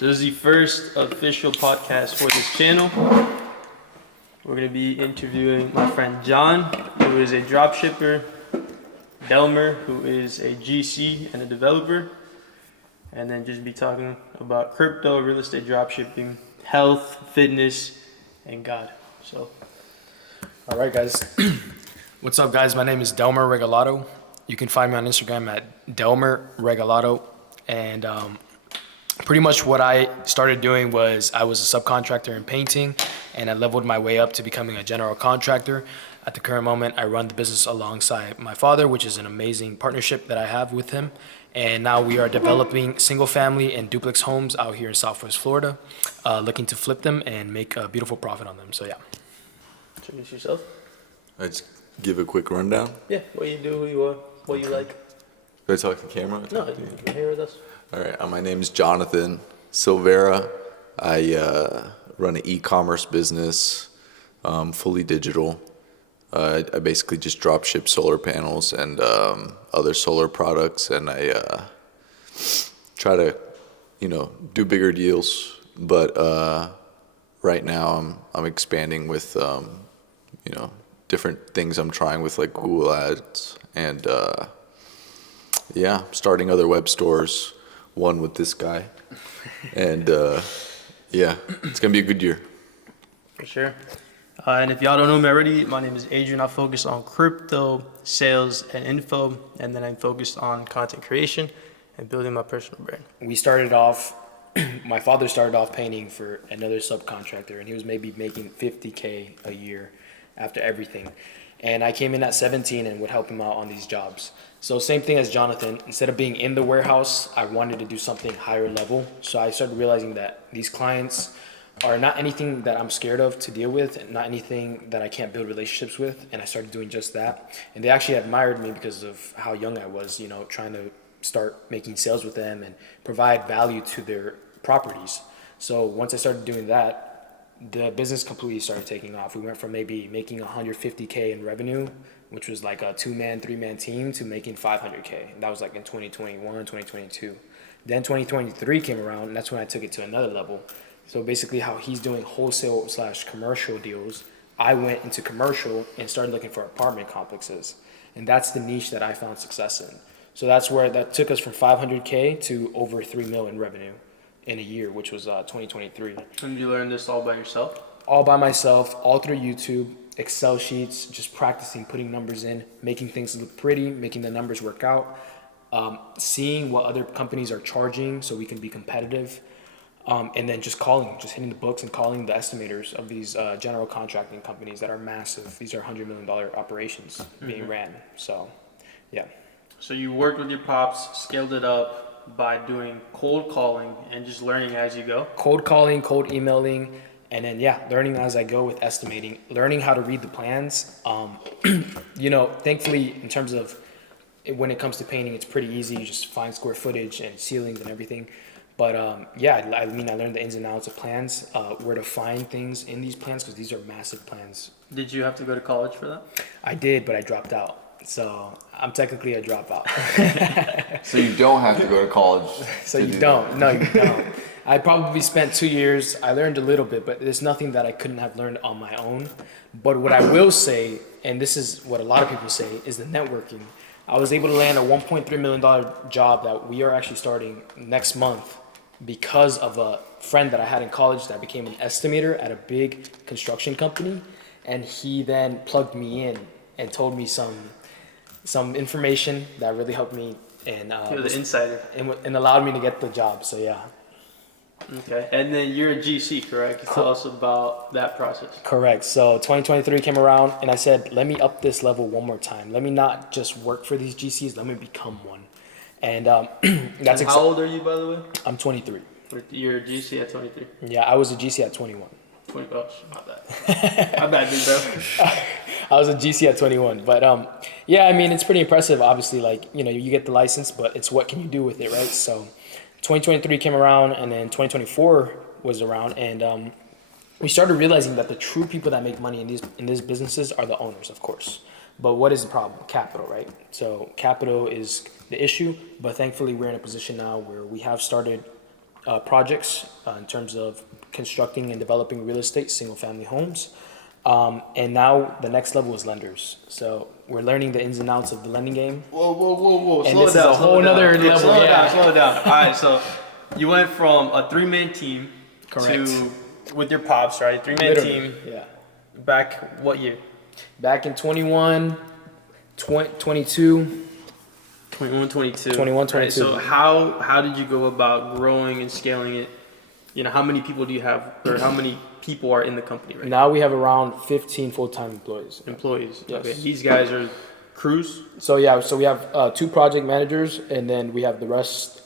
So this is the first official podcast for this channel. We're going to be interviewing my friend John, who is a dropshipper, Delmer, who is a GC and a developer, and then just be talking about crypto, real estate dropshipping, health, fitness, and God. So, all right, guys. What's up, guys? My name is Delmer Regalato. You can find me on Instagram at Delmer Regalato. And pretty much what I started doing was I was a subcontractor in painting, and I leveled my way up to becoming a general contractor. At the current moment, I run the business alongside my father, which is an amazing partnership that I have with him. And now we are developing single family and duplex homes out here in Southwest Florida, looking to flip them and make a beautiful profit on them. So yeah. Introduce yourself. I just give a quick rundown. Yeah, what you do, who you are, what you like. Do I talk to the camera? No, you can hear with us. All right. My name is Jonathan Silvera. I run an e-commerce business, fully digital. I basically just drop ship solar panels and other solar products, and I try to, do bigger deals. But right now, I'm expanding with, different things I'm trying with, like Google Ads, and starting other web stores. One with this guy, and it's gonna be a good year. For sure. And if y'all don't know me already, my name is Adrian. I focus on crypto, sales, and info, and then I'm focused on content creation and building my personal brand. We started off, my father started off painting for another subcontractor, and he was maybe making $50K a year after everything. And I came in at 17 and would help him out on these jobs. So same thing as Jonathan, instead of being in the warehouse, I wanted to do something higher level. So I started realizing that these clients are not anything that I'm scared of to deal with, and not anything that I can't build relationships with. And I started doing just that. And they actually admired me because of how young I was, trying to start making sales with them and provide value to their properties. So once I started doing that, the business completely started taking off. We went from maybe making $150K in revenue, which was like a 2-man, 3-man team, to making $500K. And that was like in 2021, 2022. Then 2023 came around, and that's when I took it to another level. So basically how he's doing wholesale/commercial deals, I went into commercial and started looking for apartment complexes. And that's the niche that I found success in. So that's where that took us from 500K to over 3 million in revenue in a year, which was 2023. And you learned this all by yourself? All by myself, all through YouTube, Excel sheets, just practicing, putting numbers in, making things look pretty, making the numbers work out, seeing what other companies are charging so we can be competitive, and then just hitting the books and calling the estimators of these general contracting companies that are massive. These are $100 million operations being ran. So, yeah. So you worked with your pops, scaled it up by doing cold calling and just learning as you go? Cold calling, cold emailing, and then learning as I go with estimating, learning how to read the plans. Thankfully, in terms of when it comes to painting, it's pretty easy. You just find square footage and ceilings and everything. But I learned the ins and outs of plans, where to find things in these plans, because these are massive plans. Did you have to go to college for that? I did, but I dropped out. So I'm technically a dropout. So you don't have to go to college. So you don't. No, you don't. I probably spent 2 years. I learned a little bit, but there's nothing that I couldn't have learned on my own. But what I will say, and this is what a lot of people say, is the networking. I was able to land a $1.3 million job that we are actually starting next month because of a friend that I had in college that became an estimator at a big construction company. And he then plugged me in and told me some information that really helped me, and you're the insider, and allowed me to get the job. So yeah. Okay, and then you're a GC, correct? Tell us about that process. Correct. So 2023 came around, and I said, let me up this level one more time. Let me not just work for these GCs. Let me become one. And that's how old are you, by the way? I'm 23. You're a GC at 23. Yeah, I was a GC at 21. 20 bucks, not bad. Not bad, dude, bro. I was a GC at 21, but it's pretty impressive. Obviously, you get the license, but it's what can you do with it, right? So 2023 came around, and then 2024 was around, and we started realizing that the true people that make money in these businesses are the owners, of course. But what is the problem? Capital, right? So capital is the issue, but thankfully we're in a position now where we have started projects in terms of constructing and developing real estate, single-family homes. And now the next level is lenders. So we're learning the ins and outs of the lending game. Whoa. And this is a whole nother level. Slow down. All right, so you went from a 3-man team Correct. to, with your pops, right? 3-man Literally, team. yeah. Back what year? Back in 21, 22. 21, 22. 21, Right, 22. so how did you go about growing and scaling it? You know, how many people do you have, or how many people are in the company right now? Now we have around 15 full-time employees. Employees. Yes. Okay. These guys are crews. So yeah, so we have 2 project managers, and then we have the rest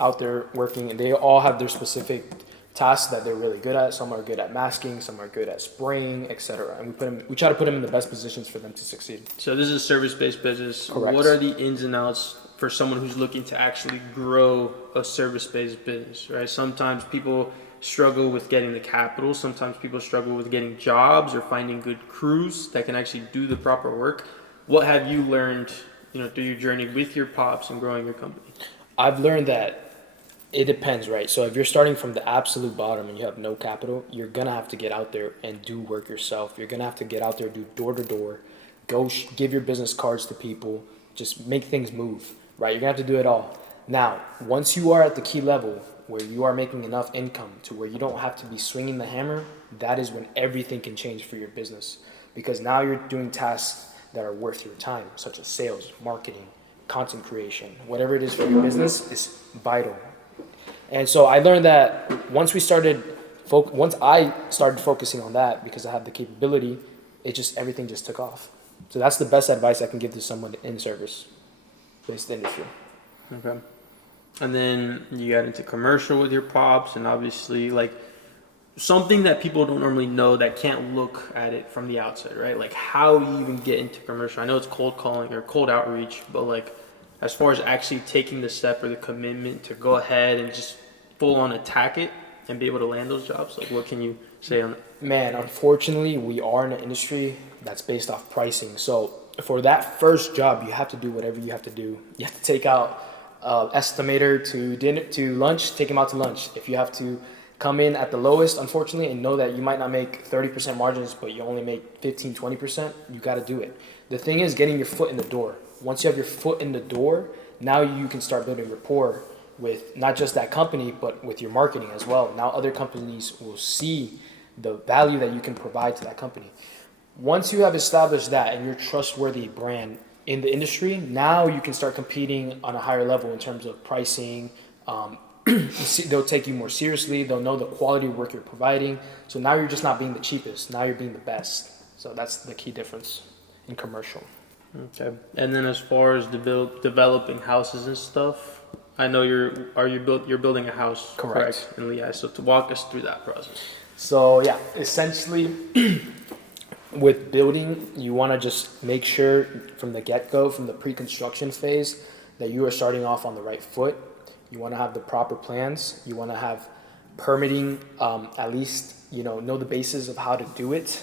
out there working, and they all have their specific tasks that they're really good at. Some are good at masking, some are good at spraying, etc. And we try to put them in the best positions for them to succeed. So this is a service-based business. Correct. What are the ins and outs for someone who's looking to actually grow a service-based business, right? Sometimes people struggle with getting the capital. Sometimes people struggle with getting jobs or finding good crews that can actually do the proper work. What have you learned, through your journey with your pops and growing your company? I've learned that it depends, right? So if you're starting from the absolute bottom and you have no capital, you're gonna have to get out there and do work yourself. You're gonna have to get out there, do door to door, go give your business cards to people, just make things move, right? You're gonna have to do it all. Now, once you are at the key level where you are making enough income to where you don't have to be swinging the hammer, that is when everything can change for your business. Because now you're doing tasks that are worth your time, such as sales, marketing, content creation, whatever it is for your business is vital. And so I learned that once I started focusing on that, because I had the capability, everything just took off. So that's the best advice I can give to someone in service-based industry. Okay. And then you got into commercial with your pops, and obviously, like, something that people don't normally know that can't look at it from the outside, right? Like, how you even get into commercial. I know it's cold calling or cold outreach, but like, as far as actually taking the step or the commitment to go ahead and just full on attack it and be able to land those jobs, like, what can you say on it? Man, unfortunately, we are in an industry that's based off pricing. So for that first job, you have to do whatever you have to do. You have to take out estimator to dinner, to lunch, take him out to lunch. If you have to come in at the lowest, unfortunately, and know that you might not make 30% margins, but you only make 15, 20%, you got to do it. The thing is getting your foot in the door. Once you have your foot in the door, now you can start building rapport with not just that company, but with your marketing as well. Now other companies will see the value that you can provide to that company. Once you have established that and you're a trustworthy brand in the industry, now you can start competing on a higher level in terms of pricing. They'll take you more seriously. They'll know the quality of work you're providing. So now you're just not being the cheapest. Now you're being the best. So that's the key difference in commercial. Okay. And then as far as developing houses and stuff, I know you're building a house, correct, in Lehigh. So to walk us through that process. So yeah, essentially with building, you want to just make sure from the get-go, from the pre-construction phase, that you are starting off on the right foot. You want to have the proper plans. You want to have permitting, at least, know the basis of how to do it.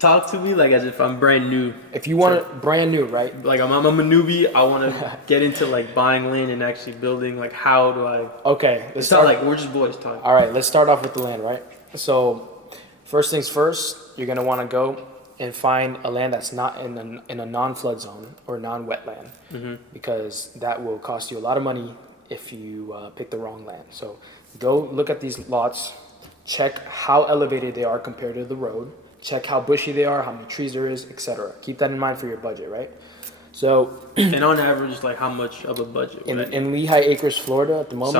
Talk to me like as if I'm brand new. If you want it brand new, right? Like I'm a newbie. I want to get into like buying land and actually building. Like, how do I? Okay, It's not like we're just boys talking. All right, let's start off with the land, right? So first things first, you're gonna want to go and find a land that's not in a non-flood zone or non-wetland, because that will cost you a lot of money if you pick the wrong land. So go look at these lots, check how elevated they are compared to the road, check how bushy they are, how many trees there is, etc. Keep that in mind for your budget, right? So and on average, like, how much of a budget? in Lehigh Acres, Florida at the moment.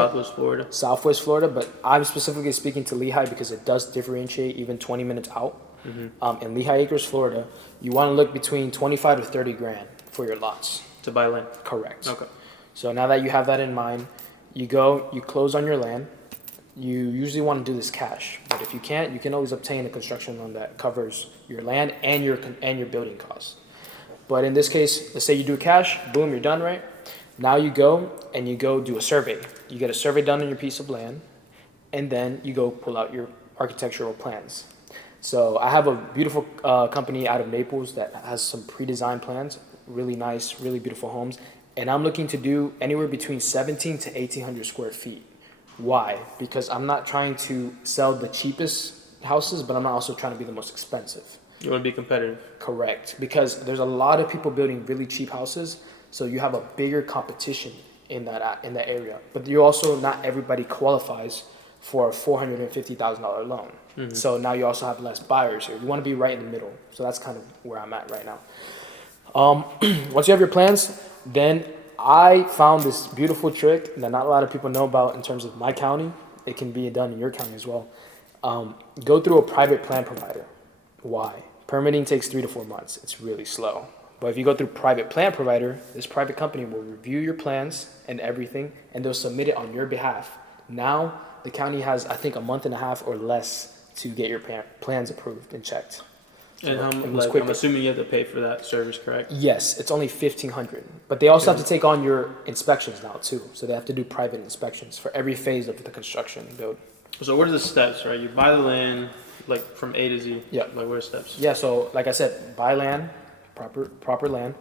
Southwest Florida, but I'm specifically speaking to Lehigh because it does differentiate even 20 minutes out. In Lehigh Acres, Florida, you want to look between 25 to 30 grand for your lots. to buy land. Correct. Okay. So now that you have that in mind, you close on your land. You usually want to do this cash, but if you can't, you can always obtain a construction loan that covers your land and your building costs. But in this case, let's say you do cash, boom, you're done, right? Now you go do a survey. You get a survey done on your piece of land, and then you go pull out your architectural plans. So I have a beautiful company out of Naples that has some pre-designed plans, really nice, really beautiful homes. and I'm looking to do anywhere between 17 to 1,800 square feet. Why? Because I'm not trying to sell the cheapest houses, but I'm not also trying to be the most expensive. You want to be competitive. Correct. Because there's a lot of people building really cheap houses, so you have a bigger competition in that area. But you also, not everybody qualifies for a $450,000 loan. Mm-hmm. So now you also have less buyers here. You want to be right in the middle. So that's kind of where I'm at right now. Once you have your plans, then I found this beautiful trick that not a lot of people know about in terms of my county. It can be done in your county as well. Go through a private plan provider. Why? Permitting takes 3 to 4 months. It's really slow. But if you go through private plan provider, this private company will review your plans and everything, and they'll submit it on your behalf. Now, the county has, I think, a month and a half or less to get your plans approved and checked. And quicker. I'm assuming you have to pay for that service, correct? Yes, it's only $1,500. But they also have to take on your inspections now too. So they have to do private inspections for every phase of the construction and build. So what are the steps, right? You buy the land, like from A to Z. Yeah. Like what are the steps? Yeah, so like I said, buy land, proper land,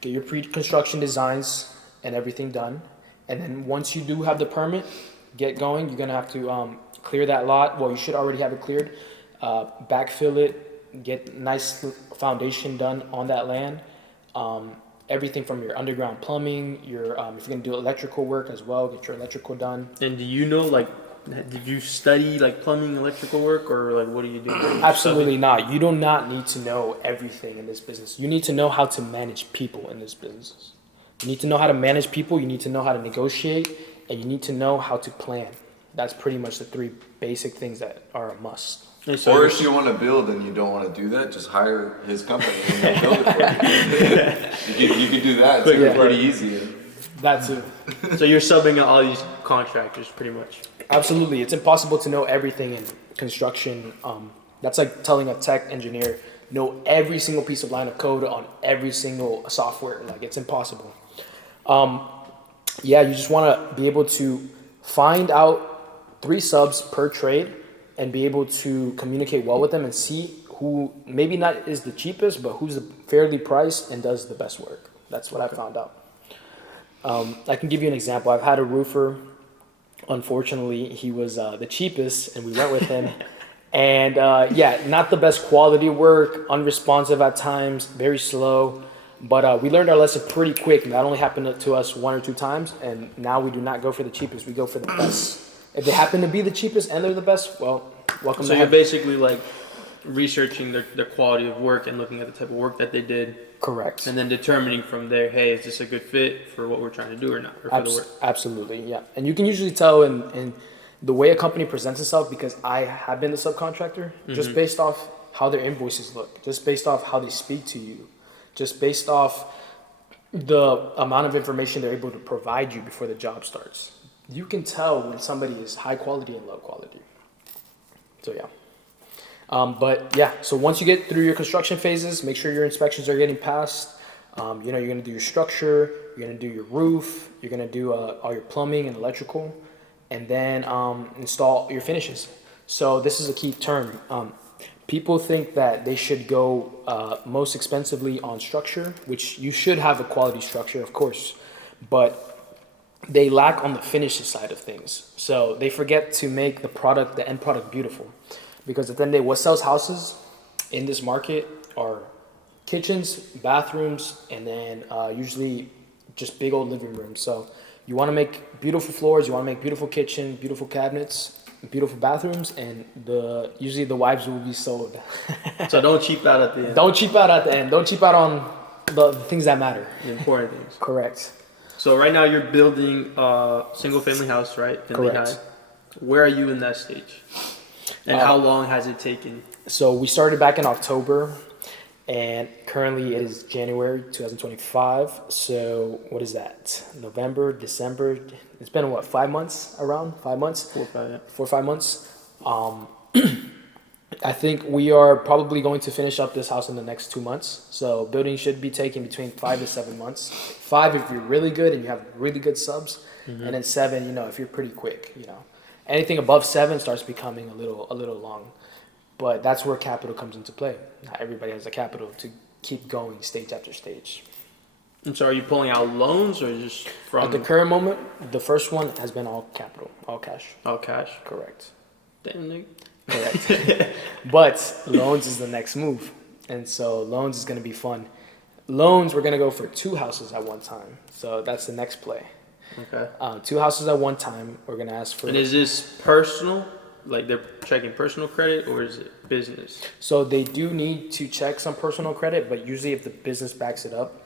get your pre-construction designs and everything done. And then once you do have the permit, get going. You're gonna have to clear that lot. Well, you should already have it cleared. Backfill it, get nice foundation done on that land. Everything from your underground plumbing, your if you're gonna do electrical work as well, get your electrical done. And do you know, like, did you study like plumbing, electrical work, or like what do you do? Absolutely not. You do not need to know everything in this business. You need to know how to manage people in this business. You need to know how to manage people. You need to know how to negotiate, and you need to know how to plan. That's pretty much the 3 basic things that are a must. Or if you want to build and you don't want to do that, just hire his company and he'll build it for you. You can do that too, pretty easy. That's it. So you're subbing out all these contractors, pretty much. Absolutely. It's impossible to know everything in construction. That's like telling a tech engineer, know every single piece of line of code on every single software. Like, it's impossible. You just want to be able to find out 3 subs per trade and be able to communicate well with them and see who maybe not is the cheapest, but who's fairly priced and does the best work. That's what I found out. I can give you an example. I've had a roofer. Unfortunately, he was the cheapest, and we went with him. And not the best quality work, unresponsive at times, very slow. But we learned our lesson pretty quick, and that only happened to us 1 or 2 times. And now we do not go for the cheapest; we go for the best. If they happen to be the cheapest and they're the best, well, welcome. So you're basically like researching their quality of work and looking at the type of work that they did. Correct. And then determining from there, hey, is this a good fit for what we're trying to do or not, or for the work? Absolutely, yeah. And you can usually tell in the way a company presents itself, because I have been the subcontractor, just based off how their invoices look, just based off how they speak to you, just based off the amount of information they're able to provide you before the job starts. You can tell when somebody is high quality and low quality. So so once you get through your construction phases, make sure your inspections are getting passed. You're going to do your structure, you're going to do your roof, you're going to do all your plumbing and electrical, and then install your finishes. So this is a key term. People think that they should go most expensively on structure, which you should have a quality structure, of course, but they lack on the finishes side of things. So they forget to make the end product beautiful. Because at the end of the day, what sells houses in this market are kitchens, bathrooms, and then usually just big old living rooms. So you want to make beautiful floors, you want to make beautiful kitchen, beautiful cabinets, beautiful bathrooms, and usually the wives will be sold. So don't cheap out at the end. Don't cheap out at the end. Don't cheap out on the things that matter. The important things. Correct. So right now you're building a single family house, right? Correct. Where are you in that stage? And how long has it taken? So we started back in October, and currently it is January 2025. So what is that? November, December. It's been what, 5 months? Around 5 months? 4 or 5, yeah. 4 or 5 months. I think we are probably going to finish up this house in the next 2 months. So building should be taking between 5 to 7 months. 5 if you're really good and you have really good subs, and then 7, if you're pretty quick, Anything above 7 starts becoming a little long, but that's where capital comes into play. Not everybody has the capital to keep going stage after stage. And so are you pulling out loans or just from At the current moment, the first one has been all capital, all cash. all cash? Correct. Damn, nigga. Correct. But loans is the next move. And so loans is going to be fun. Loans, we're going to go for 2 houses at one time. So that's the next play. Okay. 2 houses at one time. We're going to ask for. And is this personal? Like they're checking personal credit, or is it business? So they do need to check some personal credit, but usually if the business backs it up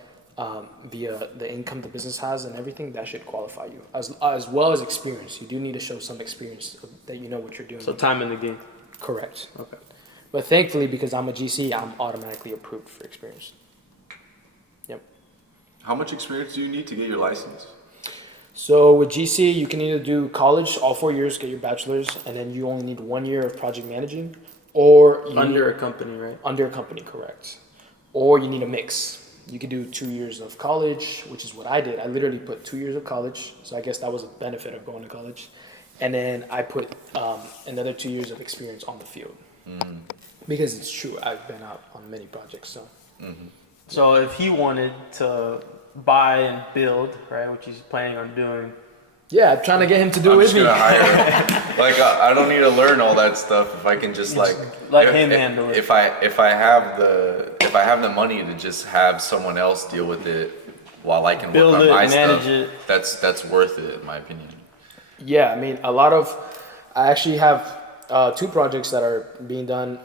via the income the business has and everything, that should qualify you. As well as experience. You do need to show some experience that you know what you're doing. So time in the game. Correct. Okay. But thankfully, because I'm a GC, I'm automatically approved for experience. Yep. How much experience do you need to get your license? So with GC, you can either do college, all 4 years, get your bachelor's, and then you only need 1 year of project managing, or you Under a company, right? under a company, correct. Or you need a mix. You could do 2 years of college, which is what I did. I literally put 2 years of college, so I guess that was a benefit of going to college. And then I put another 2 years of experience on the field. Because it's true, I've been out on many projects, so. So if he wanted to buy and build, right, which he's planning on doing, Yeah, I'm trying to get him to do it I'm with just me. gonna hire. Like I don't need to learn all that stuff if I can just like let him handle it. If I have the money to just have someone else deal with it while I can Build work on it, my manage stuff, it. that's worth it in my opinion. Yeah, I mean, I actually have 2 projects that are being done,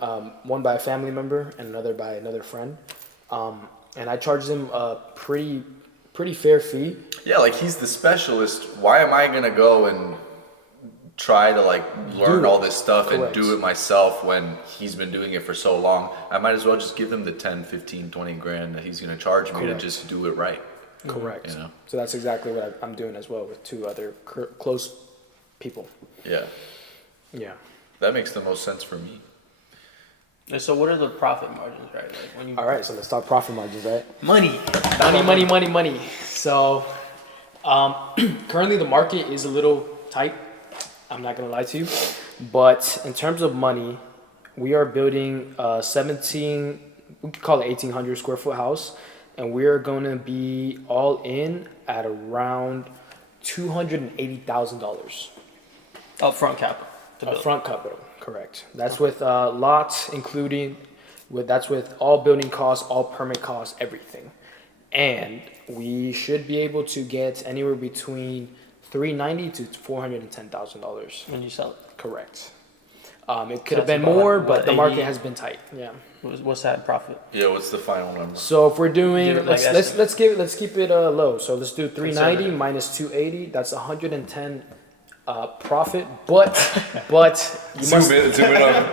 one by a family member and another by another friend. And I charge them a pretty fair fee. Yeah, like he's the specialist. Why am I gonna go and try to like learn all this stuff and Correct. do it myself when he's been doing it for so long? I might as well just give him the 10, 15, 20 grand that he's gonna charge me to Correct. just do it right. Correct. You know? So that's exactly what I'm doing as well with 2 other close people. Yeah, Yeah. that makes the most sense for me. And so what are the profit margins, right? Like when you All right, so let's talk profit margins, right? money. Money. So currently the market is a little tight. I'm not gonna lie to you, but in terms of money, we are building a 17, we could call it 1,800 square foot house, and we are gonna be all in at around $280,000 Upfront capital to build. upfront capital. Correct. That's with lots including, that's with all building costs, all permit costs, everything. And we should be able to get anywhere between $390,000 to $410,000. When you sell it. Correct. It could have That's been about more, what, but the market 80? has been tight. Yeah. What's that profit? Yeah, what's the final number? So if we're doing, Give it like let's keep it low. So let's do 390 Conservative. minus 280. That's 110 profit. But you must Zoom in on.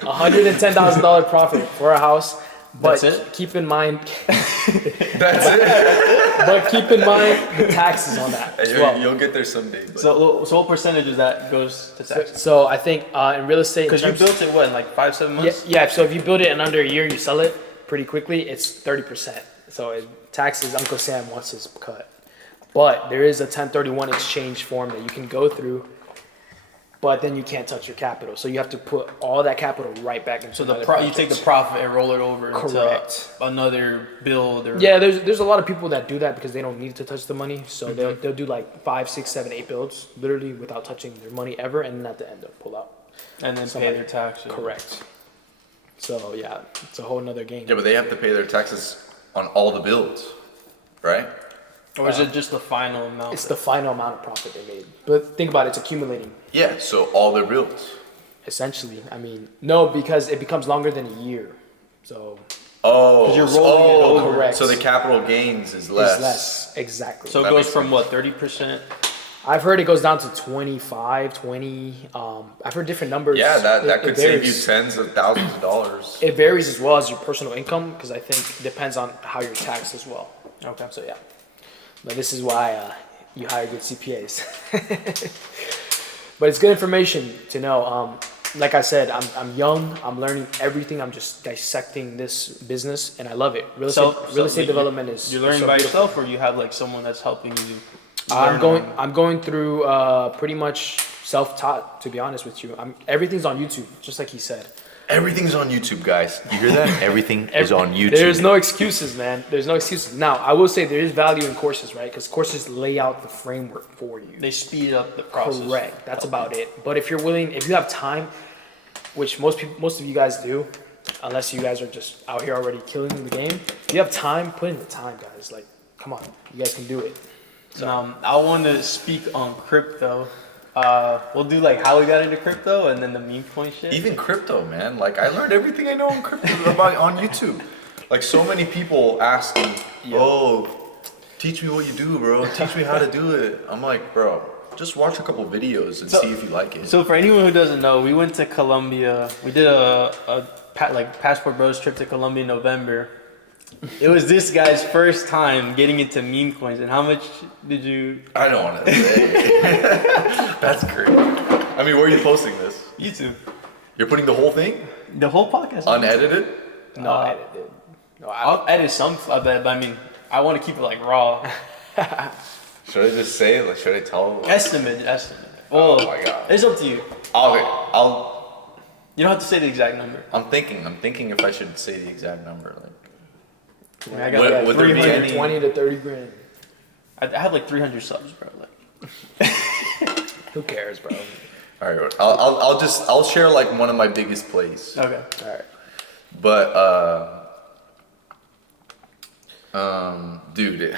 $110,000 profit for a house. But That's it? keep in mind, That's it. but keep in mind the taxes on that as well. You'll get there someday. But. So what percentage of that goes to taxes? So I think in real estate, Because you built it what in like 5-7 months? yeah. So if you build it in under a year, you sell it pretty quickly. It's 30%. So taxes, Uncle Sam wants his cut. But there is a 1031 exchange form that you can go through. But then you can't touch your capital, so you have to put all that capital right back into. So another you take the project. profit and roll it over Correct. into another build or Yeah, there's a lot of people that do that because they don't need to touch the money. So they'll do like 5, 6, 7, 8 builds literally without touching their money ever, and then at the end they'll pull out. and then Somebody- pay their taxes. Correct. So yeah, it's a whole nother game. Yeah, but they have to pay their taxes on all the builds, right? Or is it just the final amount? It's the final amount of profit they made. But think about it, it's accumulating. Yeah, so all their builds. Essentially, I mean, no, because it becomes longer than a year. So Oh, 'Cause you're rolling it over. Correct. So the capital gains is less. it's less. Exactly. So it That goes makes from sense. what, 30%? I've heard it goes down to 25, 20. I've heard different numbers. Yeah, that It could save you varies. tens of thousands of dollars. It varies as well as your personal income because I think it depends on how you're taxed as well. Okay. So yeah, but this is why you hire good CPAs. But it's good information to know. Like I said, I'm young. I'm learning everything. I'm just dissecting this business, and I love it. Real estate development is. You're learning so by beautiful. yourself, or you have like someone that's helping you? I'm learn on- going through pretty much self-taught. To be honest with you, everything's on YouTube, just like he said. Everything's on YouTube, guys. You hear that? Everything is on YouTube. There's no excuses, man. There's no excuses. Now, I will say there is value in courses, right? Because courses lay out the framework for you. They speed up the process. Correct. That's about it. But if you're willing, if you have time, which most of you guys do, unless you guys are just out here already killing the game, if you have time, put in the time, guys. Like, come on, you guys can do it. So I want to speak on crypto. We'll do like how we got into crypto and then the meme coin shit. Even crypto, man. Like I learned everything I know on crypto about on YouTube. Like so many people asking, "Oh, teach me what you do, bro. Teach me how to do it." I'm like, bro, just watch a couple videos and see if you like it. So for anyone who doesn't know, we went to Colombia. We did a Passport Bros trip to Colombia in November. It was this guy's first time getting into meme coins. And how much did you? I don't want to say. That's great. I mean, where are you posting this? YouTube. You're putting the whole thing? The whole podcast. Unedited? No, Edited. No, I'll edit some of that, but I mean, I want to keep it like raw. Should I just say it? Like, should I tell? Estimate. Oh Well, my God. it's up to you. I'll. You don't have to say the exact number. I'm thinking if I should say the exact number. Like, I, mean, I got Would there be 300 any- 20 to 30 grand. I have like 300 subs, bro. Like, Who cares, bro? all right, I'll share like one of my biggest plays. okay. All right. But dude,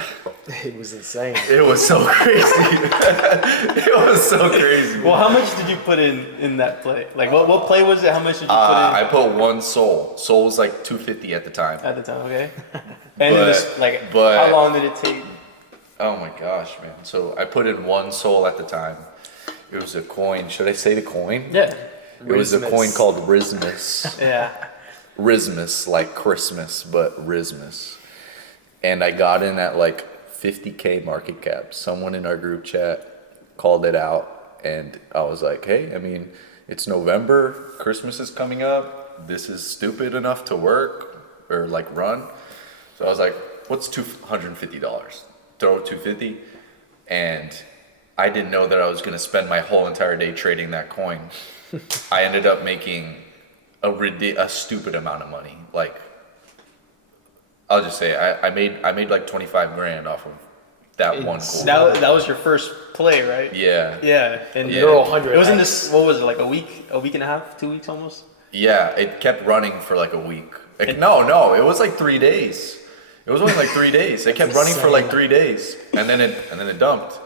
It was insane. it was so crazy. It was so crazy. Well, how much did you put in that play? Like, what play was it? How much did you put I in put one soul. Soul was like $250 at the time. at the time? Okay. And it was like, but- how long did it take? Oh my gosh, man. So I put in one soul at the time. It was a coin. Should I say the coin? Yeah. It was a Rismus. coin called Rismus. Yeah. Rismus, like Christmas, but Rismus. And I got in at like 50K market cap. Someone in our group chat called it out. And I was like, hey, I mean, it's November. Christmas is coming up. This is stupid enough to work or like run. So I was like, what's $250? Throw 250. And I didn't know that I was going to spend my whole entire day trading that coin. I ended up making a stupid amount of money. Like, I'll just say I made like 25 grand off of that one coin. That was your first play, right? Yeah. Yeah. And Yeah. You're 100. it was in this, what was it, like a week and a half, 2 weeks almost? Yeah, it kept running for like a week. Like, no, it was like 3 days. It was only like 3 days. It kept running for like 3 days, and then it dumped.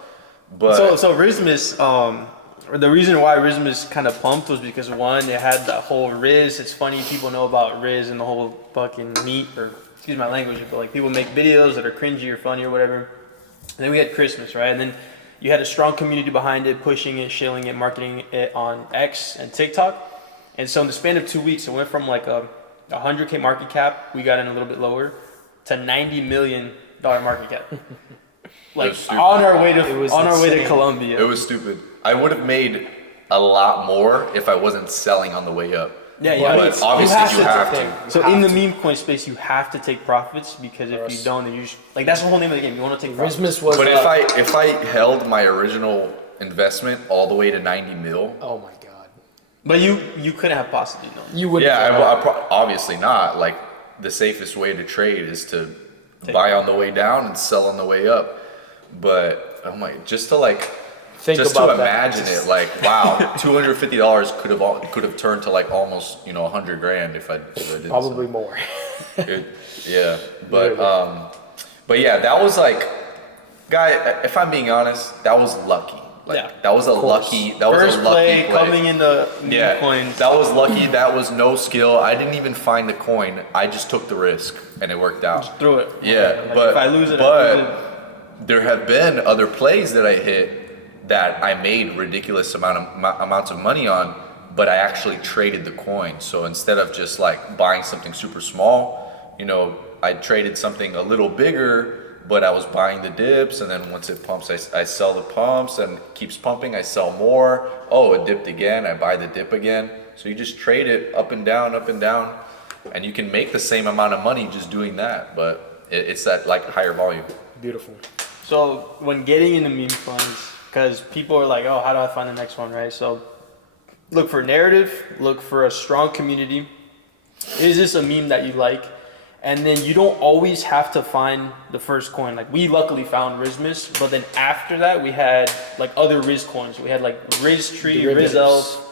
But So Rismus, the reason why Rismus kind of pumped was because one, it had the whole Riz. It's funny, people know about Riz and the whole fucking meat, or excuse my language, but like people make videos that are cringy or funny or whatever. And then we had Christmas, right? And then you had a strong community behind it, pushing it, shilling it, marketing it on X and TikTok. And so in the span of 2 weeks, it went from like a 100K market cap, we got in a little bit lower, to $90 million market cap. Like stupid. on our way It was to insane. Colombia. it was stupid. I would have made a lot more if I wasn't selling on the way up. Yeah, But yeah. obviously you have to. So in the meme coin space, you have to take profits, because if you don't, then you like that's the whole name of the game. You want to take profits. Rismus was. But if I held my original investment all the way to 90 mil, Oh my god. But you couldn't have possibly known. You would. obviously not. Like the safest way to trade is to buy on the way down and sell on the way up. But oh my, just to imagine it, like wow, $250 could have turned to like almost 100 grand if I did Probably more. yeah, but yeah, that was like, guy, if I'm being honest, that was lucky. Like Yeah, that was a lucky. That was First a lucky play play. coming in the meme Yeah, coins. that was lucky. That was no skill. I didn't even find the coin. I just took the risk, and it worked out. Throw it. Yeah, Like, but if I lose it, I lose it. there have been other plays that I hit that I made ridiculous amounts of money on, but I actually traded the coin. So instead of just like buying something super small, I traded something a little bigger, but I was buying the dips, and then once it pumps, I sell the pumps, and it keeps pumping, I sell more. Oh, it dipped again, I buy the dip again. So you just trade it up and down, and you can make the same amount of money just doing that, but it's that like higher volume. Beautiful. So when getting into meme coins, because people are like, oh, how do I find the next one, right? So look for narrative, look for a strong community. Is this a meme that you like? And then you don't always have to find the first coin. Like we luckily found Rizmus, but then after that we had like other Riz coins. We had like Riz Tree, Riz Elf.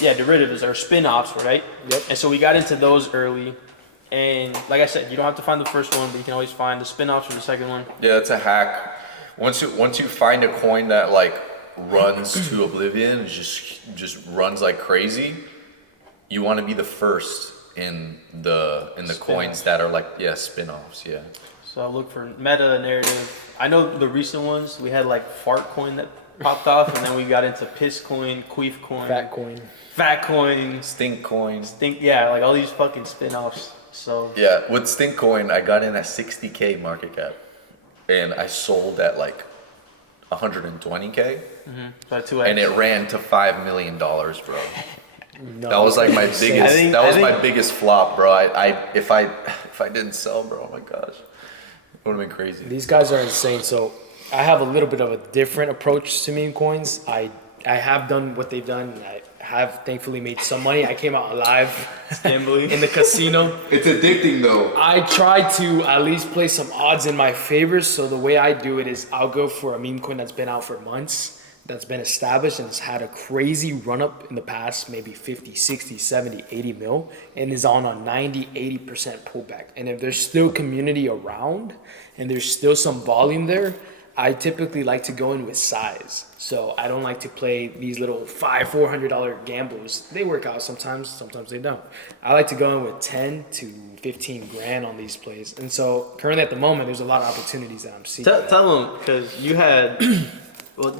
Yeah, derivatives or spin-offs, right? Yep. And so we got into those early. And like I said, you don't have to find the first one, but you can always find the spin-offs or the second one. Yeah, it's a hack. Once you find a coin that like runs to oblivion, it just runs like crazy, you want to be the first in the coins that are like spin-offs. Yeah. So I look for meta narrative. I know the recent ones, we had like fart coin that popped off, and then we got into piss coin, queef coin, fat coin, Stink coin. yeah, like all these fucking spin-offs. So Yeah, with Stink coin, I got in at 60K market cap, and I sold at like 120K, so 2x. and it ran to $5 million, bro. No, That was like my biggest. think- that was I my think- biggest flop, bro. If I didn't sell, bro, oh my gosh, it would have been crazy. These guys are insane. So I have a little bit of a different approach to meme coins. I have done what they've done. I have thankfully made some money. I came out alive in the casino. It's addicting though. I try to at least play some odds in my favor. So the way I do it is I'll go for a meme coin that's been out for months, that's been established and has had a crazy run up in the past, maybe 50, 60, 70, 80 mil, and is on a 90, 80% pullback. And if there's still community around and there's still some volume there, I typically like to go in with size. So I don't like to play these little $400 gambles. They work out sometimes they don't. I like to go in with 10 to 15 grand on these plays. And so currently at the moment, there's a lot of opportunities that I'm seeing. Tell them, because you had...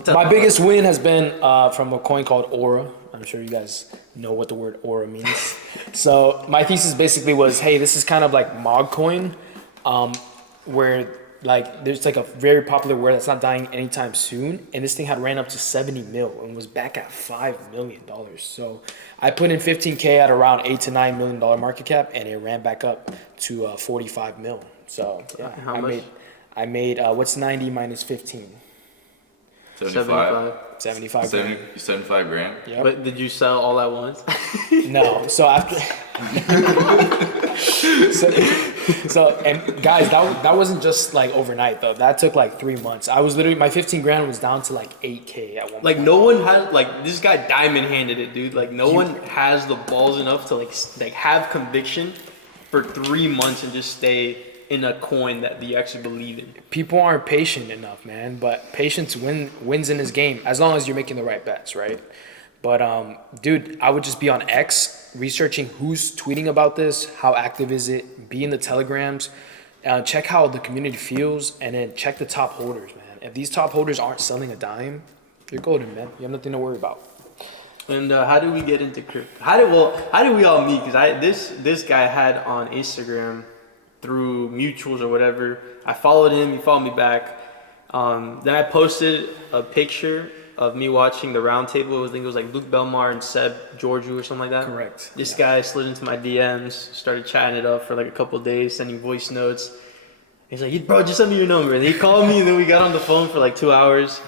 My biggest win has been from a coin called Aura. I'm sure you guys know what the word Aura means. So my thesis basically was, hey, this is kind of like Mog coin, where like there's like a very popular word that's not dying anytime soon, and this thing had ran up to 70 mil and was back at $5 million. So I put in 15K at around $8 to $9 million market cap, and it ran back up to 45 mil. So yeah, How much? I made what's 90 minus 15? 75 grand. 75 grand. Yep. But did you sell all at once? No. So after, so and guys, that wasn't just like overnight though. That took like 3 months. I was literally, my 15 grand was down to like 8K at one Like point. no one has, like this guy diamond handed it, dude. Like no one has the balls enough to like have conviction for 3 months and just stay in a coin that you actually believe in. People aren't patient enough, man. But patience wins in this game as long as you're making the right bets, right? But dude, I would just be on X researching who's tweeting about this, how active is it, be in the telegrams, check how the community feels, and then check the top holders, man. If these top holders aren't selling a dime, you're golden, man. You have nothing to worry about. And how did we get into crypto? How did we all meet? Because this guy had on Instagram through mutuals or whatever. I followed him. He followed me back. Then I posted a picture of me watching the round table. I think it was like Luke Belmar and Seb Georgiou or something like that. Correct. This guy slid into my DMs, started chatting it up for like a couple of days, sending voice notes. He's like, bro, just send me your number. And he called me, and then we got on the phone for like 2 hours.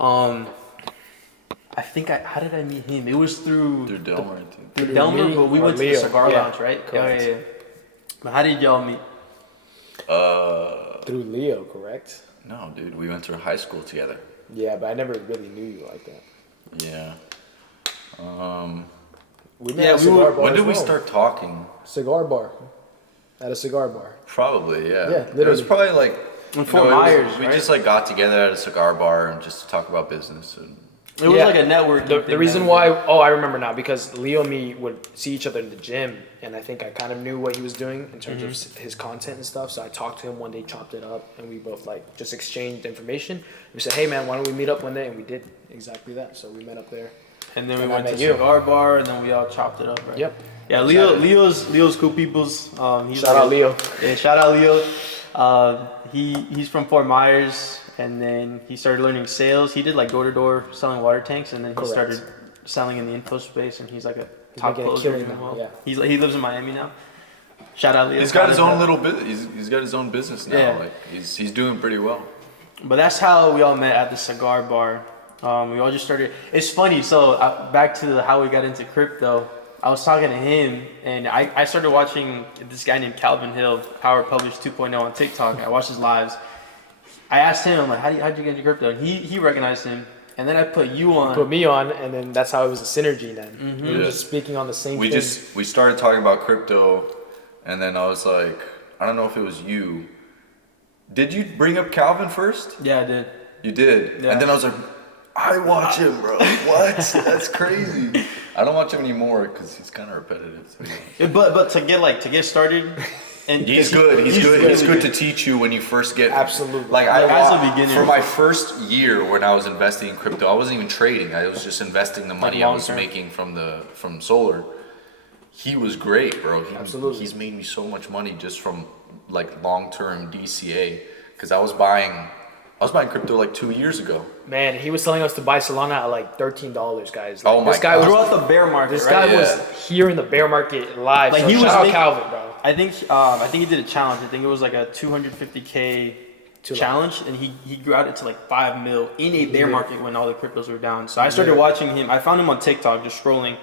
I think how did I meet him? It was through Delmer, I think. through Delmer, but we or went to the Leo. cigar Yeah, lounge, right? correct. Yeah. But how did y'all meet? Through Leo, correct? No, dude, we went to high school together. Yeah, but I never really knew you like that. Yeah. We met Yeah, at a we cigar were- bar When as did we well. start talking? Cigar bar. At a cigar bar. Probably, yeah. Yeah, It was literally. probably like In Fort Myers, we right? just like got together at a cigar bar and just to talk about business. And It was Yeah. like a network. The reason why, I remember now, because Leo and me would see each other in the gym, and I think I kind of knew what he was doing in terms of his content and stuff. So I talked to him one day, chopped it up, and we both like just exchanged information. We said, hey man, why don't we meet up one day? And we did exactly that. So we met up there. And then we And I went to met you. cigar bar, and then we all chopped it up, right? Yep. Yeah, Leo's cool peoples. He's Shout like out Leo. Yeah, shout out Leo. He's from Fort Myers, and then he started learning sales. He did like door to door selling water tanks, and then he Correct. started selling in the info space, and he's like a He's top making a closer. killing now, yeah. He lives in Miami now. Shout out Leo. he's got his own little business. He's got his own business now. Yeah. Like he's doing pretty well. But that's how we all met at the cigar bar. We all just started. It's funny. So back to how we got into crypto. I was talking to him, and I started watching this guy named Calvin Hill, Power Publish 2.0 on TikTok. I watched his lives. I asked him, I'm like, how'd you get into crypto? And he recognized him. And then I put you on. Put me on, and then that's how it was a synergy then. Mm-hmm. We were just speaking on the same thing. We started talking about crypto, and then I was like, I don't know if it was you. Did you bring up Calvin first? Yeah, I did. You did? Yeah. And then I was like, I watch him, bro. What? That's crazy. I don't watch him anymore because he's kind of repetitive. So Yeah, but to get started, and he's good. He's good. He's good to teach you when you first get. Absolutely. Like as a beginner. For my first year when I was investing in crypto, I wasn't even trading. I was just investing the money I was long-term. making from solar. He was great, bro. Absolutely. He's made me so much money just from like long-term DCA because I was buying crypto like 2 years ago. Man, he was telling us to buy Solana at like $13, guys. Like, Oh my this guy God. throughout the bear market, This right? guy was here in the bear market live. Like, So he was shout out making- Calvin, bro. I think he did a challenge. I think it was like a 250K challenge, and he grew out it to like 5 mil in a bear market when all the cryptos were down. So I started watching him. I found him on TikTok just scrolling.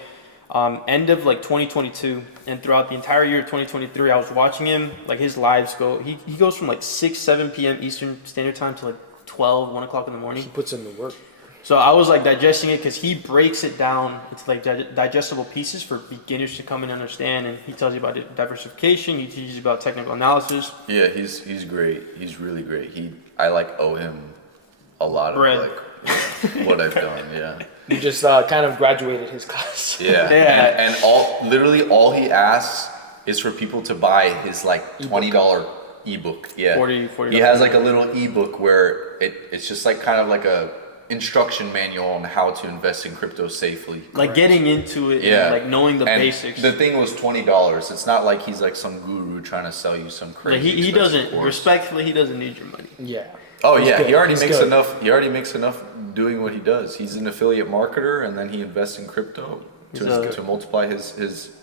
End of like 2022, and throughout the entire year of 2023, I was watching him. Like his lives go. He goes from like 6-7 p.m. Eastern Standard Time to like 12, 1 o'clock in the morning. He puts in the work. So I was like digesting it because he breaks it down into like digestible pieces for beginners to come and understand. And he tells you about diversification. He teaches you about technical analysis. Yeah, he's great. He's really great. I like owe him a lot of Bread. like what I've done. Yeah. You just kind of graduated his class. Yeah. Yeah. And literally all he asks is for people to buy his like $20 ebook. Yeah. 40 He has like a little ebook where it's just like kind of like a instruction manual on how to invest in crypto safely. Like getting into it, Yeah. and like knowing the And basics. the thing was $20. It's not like he's like some guru trying to sell you some crazy. Like he expensive doesn't, course. respectly, he doesn't need your money. Yeah. Oh He's yeah, good. he already He's makes good. enough. He already makes enough doing what he does. He's an affiliate marketer, and then he invests in crypto to multiply his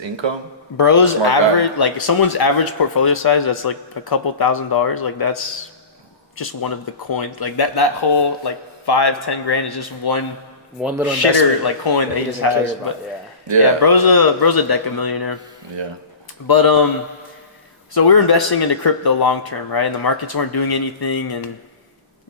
income. Bro's Smart guy. average, like someone's average portfolio size, that's like a couple $1,000s. Like that's just one of the coins. Like that whole like 5-10 grand is just one One little shitter investment like coin that he just doesn't care has. about. But Yeah. yeah, bro's a deca millionaire. Yeah. But so we're investing into crypto long term, right? And the markets weren't doing anything, and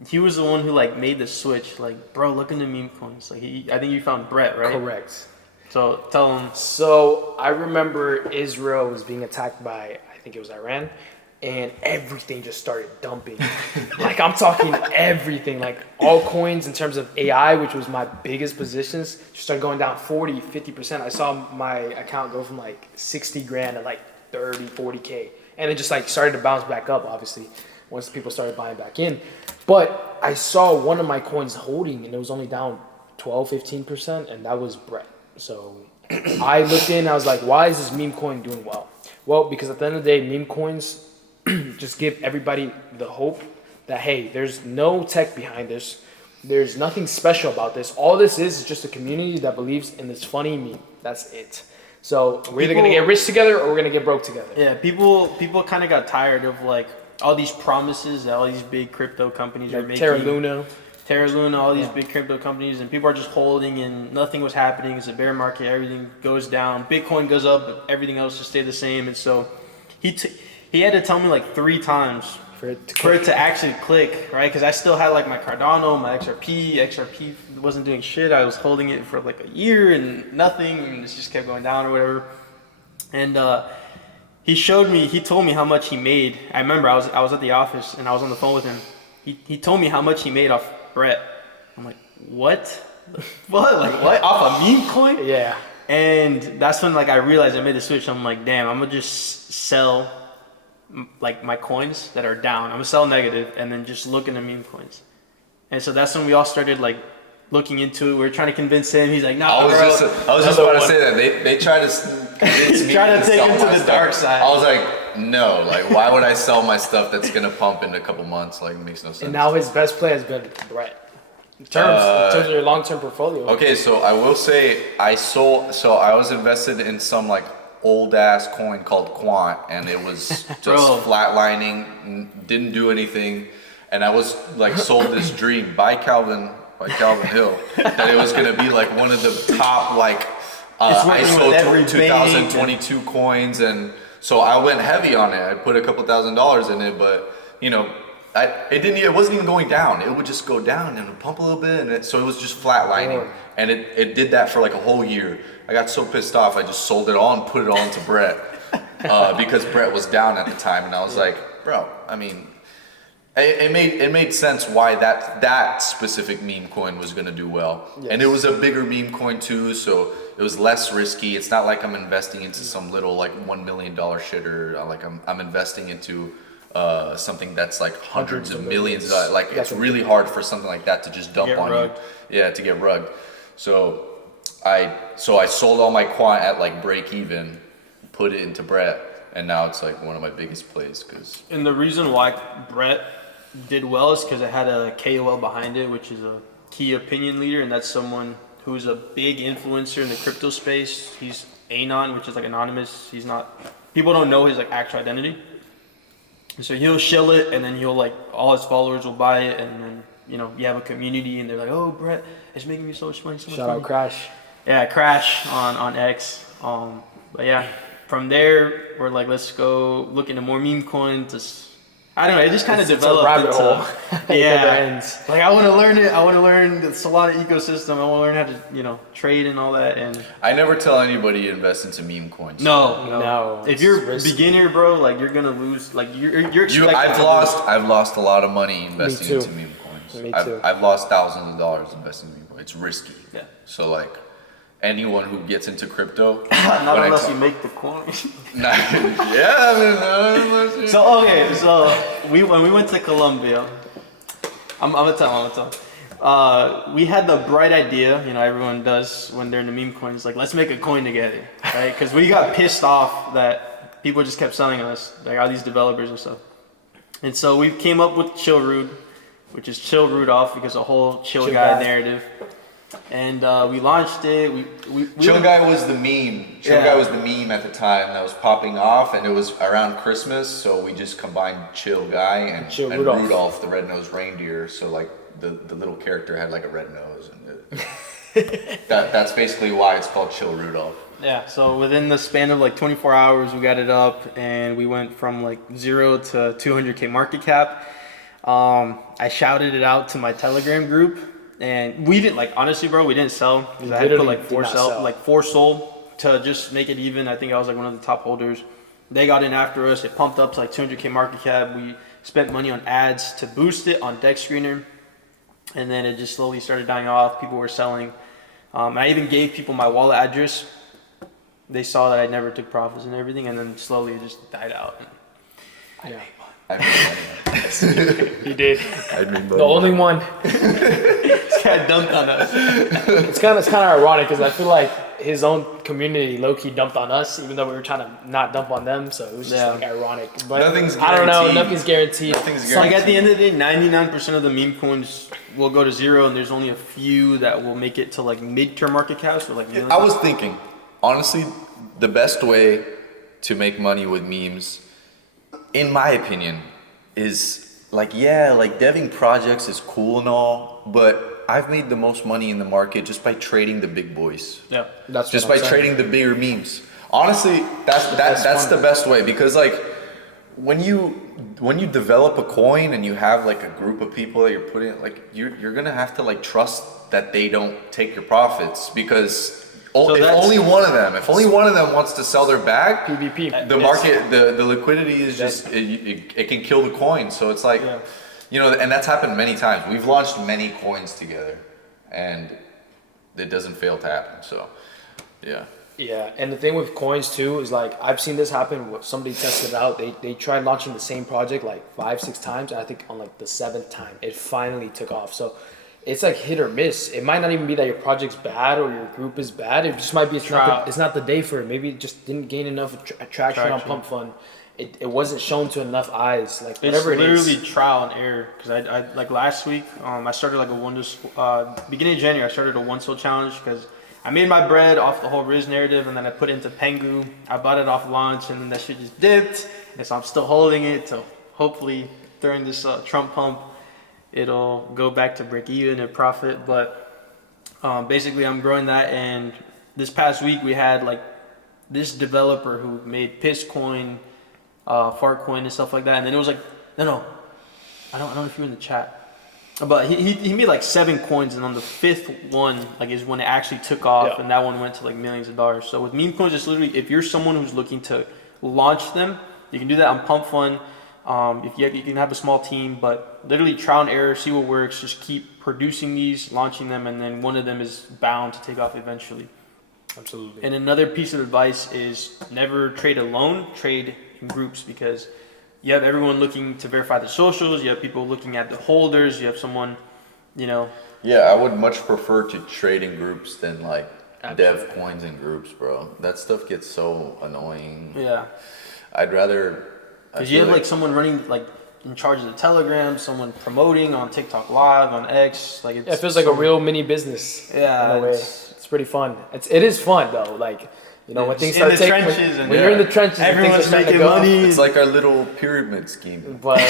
he was the one who like made the switch. Like, bro, look into meme coins. Like I think you found Brett, right? Correct. So tell him. So I remember Israel was being attacked by, I think it was Iran, and everything just started dumping. Like I'm talking everything, like all coins in terms of AI, which was my biggest positions, just started going down 40, 50%. I saw my account go from like 60 grand to like 30, 40K. And it just like started to bounce back up, obviously, once people started buying back in. But I saw one of my coins holding, and it was only down 12, 15%, and that was Brett. So I looked in, I was like, why is this meme coin doing well? Well, because at the end of the day, meme coins just give everybody the hope that, hey, there's no tech behind this. There's nothing special about this. All this is just a community that believes in this funny meme. That's it. So we're either going to get rich together or we're going to get broke together. Yeah, people kind of got tired of like all these promises that all these big crypto companies are Like making. Terra Luna. All these big crypto companies, and people are just holding, and nothing was happening. It's a bear market. Everything goes down. Bitcoin goes up, but everything else just stayed the same. And so he had to tell me like 3 times For it to actually click, right? Because I still had like my Cardano, my XRP wasn't doing shit. I was holding it for like a year and nothing, and it just kept going down or whatever. And he told me how much he made. I remember I was at the office and I was on the phone with him. He told me how much he made off Brett. I'm like, what? What? Like what? Off a meme coin? Yeah. And that's when like I realized I made the switch. I'm like, damn, I'm gonna just sell like my coins that are down. I'm gonna sell negative and then just look into meme coins. And so that's when we all started like looking into it. We were trying to convince him. He's like, no, I was just about to say that they try to convince me Try to take sell him to my the stuff. dark side. I was like, no, like why would I sell my stuff that's gonna pump in a couple months? Like it makes no sense. And now his best play has been Brett. In terms of your long-term portfolio. Okay, so I will say I was invested in some like old ass coin called Quant, and it was just flatlining, didn't do anything, and I was like sold this dream by Calvin by Calvin Hill, that it was gonna be like one of the top like It's working with every ISO 2022 coins, and so I went heavy on it. I put a couple $1,000s in it, but you know, it wasn't even going down. It would just go down and pump a little bit, and so it was just flatlining, and it did that for like a whole year. I got so pissed off, I just sold it all and put it all into Brett because Brett was down at the time, and I was like, bro, I mean. It made sense why that specific meme coin was gonna do well, and it was a bigger meme coin too, so it was less risky. It's not like I'm investing into some little like $1 million shitter. Like I'm investing into something that's like hundreds of millions. Like it's really hard for something like that to just dump on you. Yeah, to get rugged. So I sold all my quant at like break even, put it into Brett, and now it's like one of my biggest plays. And the reason why Brett did well is because it had a KOL behind it, which is a key opinion leader, and that's someone who's a big influencer in the crypto space. He's Anon, which is like anonymous. He's not, people don't know his like actual identity. And so he'll shill it, and then he'll like, all his followers will buy it, and then, you know, you have a community, and they're like, oh, Brett, it's making me so much money. Shout out Crash. Yeah, Crash on X. But yeah, from there, we're like, let's go look into more meme coins. I don't know, it just kind of developed rabbit into, hole. yeah, like I want to learn it. I want to learn the Solana ecosystem. I want to learn how to, you know, trade and all that. And I never tell anybody to invest into meme coins. No. If you're a beginner, bro, like you're gonna lose. Like you're expecting. I've lost a lot of money investing into meme coins. Me too. I've lost thousands of dollars investing in meme coins. It's risky. Yeah. So like, anyone who gets into crypto, not unless you make the coin. So okay, so when we went to Colombia, I'm gonna tell. We had the bright idea, you know, everyone does when they're in the meme coins, like let's make a coin together, right? Because we got pissed off that people just kept selling us, like all these developers and stuff. And so we came up with Chill Rude, which is Chill Rudolph, because the whole chill guy narrative. And we launched it. Chill Guy was the meme. Chill Guy was the meme at the time that was popping off, and it was around Christmas, so we just combined Chill Guy and Rudolph, the red-nosed reindeer. So like the little character had like a red nose, and that's basically why it's called Chill Rudolph. Yeah. So within the span of like 24 hours, we got it up, and we went from like 0 to 200K market cap. I shouted it out to my Telegram group. And we didn't, like, honestly, bro, we didn't sell because I had to put like four sold to just make it even. I think I was like one of the top holders. They got in after us. It pumped up to like 200K market cap. We spent money on ads to boost it on Deck Screener, and then it just slowly started dying off. People were selling. I even gave people my wallet address. They saw that I never took profits and everything, and then slowly it just died out. I made money. He did. I made money. The only one. This guy dumped on us. It's kind of ironic because I feel like his own community low-key dumped on us, even though we were trying to not dump on them. So it was just like ironic. But nothing's guaranteed. I don't know. Nothing's guaranteed. Like at the end of the day, 99% of the meme coins will go to zero, and there's only a few that will make it to like mid-term market caps or like millions. I was thinking, honestly, the best way to make money with memes, in my opinion, is like, like deving projects is cool and all, but I've made the most money in the market just by trading the big boys. Yeah, that's just by trading the bigger memes. Honestly, that's the best way, because like when you develop a coin and you have like a group of people that you're putting, like you're gonna have to like trust that they don't take your profits, because if only one of them wants to sell their bag, PvP. The market, the liquidity is just it can kill the coin. So it's like, you know, and that's happened many times. We've launched many coins together, and it doesn't fail to happen. So, yeah. Yeah, and the thing with coins too is like I've seen this happen. Somebody tested it out. They tried launching the same project like 5-6 times, and I think on like the 7th time it finally took off. So it's like hit or miss. It might not even be that your project's bad or your group is bad. It just might be it's not the day for it. Maybe it just didn't gain enough traction on Pump Fund. It wasn't shown to enough eyes. Like whatever it is. It's literally trial and error. Because I like last week, I started like beginning of January, I started a one soul challenge because I made my bread off the whole Riz narrative, and then I put it into Pengu. I bought it off launch, and then that shit just dipped. And so I'm still holding it to hopefully during this Trump pump. it'll go back to break even and profit. But basically, I'm growing that. And this past week, we had like this developer who made piss coin, fart coin, and stuff like that. And then it was like, no, I don't know if you're in the chat. But he made like 7 coins, and on the 5th one, like, is when it actually took off, and that one went to like millions of dollars. So with meme coins, it's literally, if you're someone who's looking to launch them, you can do that on Pump Fund. If you can have a small team, but literally trial and error, see what works. Just keep producing these, launching them, and then one of them is bound to take off eventually. Absolutely. And another piece of advice is never trade alone, trade in groups, because you have everyone looking to verify the socials, you have people looking at the holders, you have someone, Yeah, I would much prefer to trade in groups than like dev coins in groups, bro. That stuff gets so annoying. Yeah. I'd rather. Because you have like someone running, like, in charge of the Telegram, someone promoting on TikTok Live, on X. Like, it feels like a real mini business. Yeah. In a way. It's pretty fun. It is fun though. Like, when things start taking, when you're you're in the trenches, everyone's and things are making starting to go. money. It's like our little pyramid scheme. But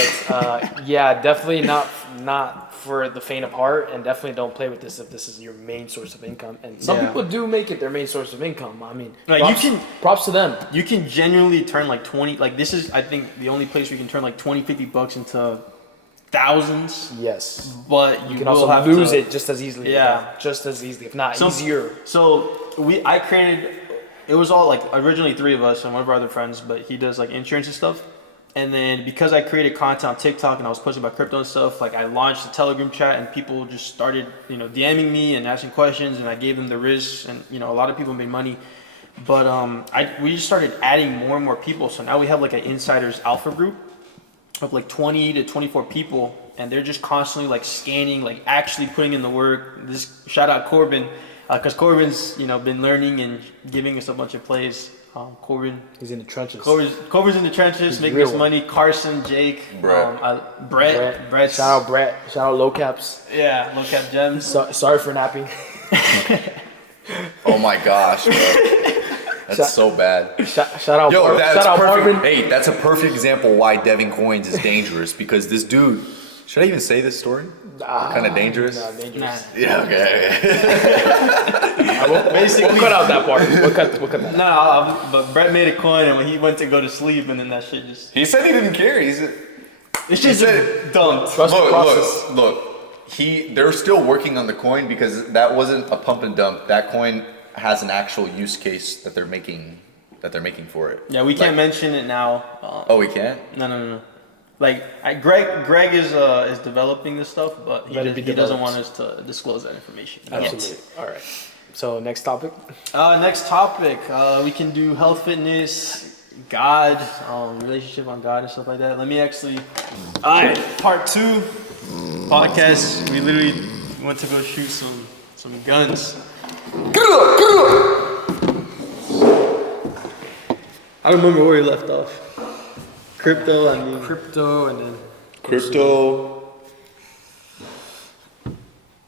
yeah, definitely not for the faint of heart, and definitely don't play with this if this is your main source of income. And some people do make it their main source of income. I mean, like, props to them. You can genuinely turn like 20, like, this is, I think, the only place where you can turn like 20, $50 into thousands. Yes. But You can also have lose to, it just as easily. Yeah. Just as easily, if not easier. So I created, it was all like originally 3 of us and one of our other friends, but he does like insurance and stuff. And then because I created content on TikTok and I was posting about crypto and stuff, like, I launched a Telegram chat and people just started, DMing me and asking questions, and I gave them the risks, and a lot of people made money. But we just started adding more and more people. So now we have like an insiders alpha group of like 20 to 24 people, and they're just constantly like scanning, like actually putting in the work. This shout out Corbin, because Corbin's been learning and giving us a bunch of plays. Corbin, he's in the trenches. Corbin's in the trenches, making us money. Carson, Jake, Brett. Shout out Brett. Shout out Low Caps. Yeah, Low Cap Gems. Sorry for napping. Oh my gosh, bro. That's so bad. Shout out. Yo, that's shout out perfect. Marvin. Hey, that's a perfect example why deving coins is dangerous, because this dude. Should I even say this story? Kind of dangerous. No, dangerous. Nah. Yeah. Okay. We'll cut out that part. We'll cut that. No, but Brett made a coin, and when he went to go to sleep, and then that shit just. He said he didn't care. It's just dumped. Trust the process. Look. They're still working on the coin, because that wasn't a pump and dump. That coin has an actual use case that they're making for it. Yeah, we can't mention it now. Oh, we can't? No. Like, Greg is developing this stuff, but he doesn't want us to disclose that information Absolutely. yet. All right. So next topic. Next topic, we can do health, fitness, God, relationship on God and stuff like that. Let me actually. All right, part 2 podcast. We literally went to go shoot some guns. I remember where we left off. Crypto and then Crypto.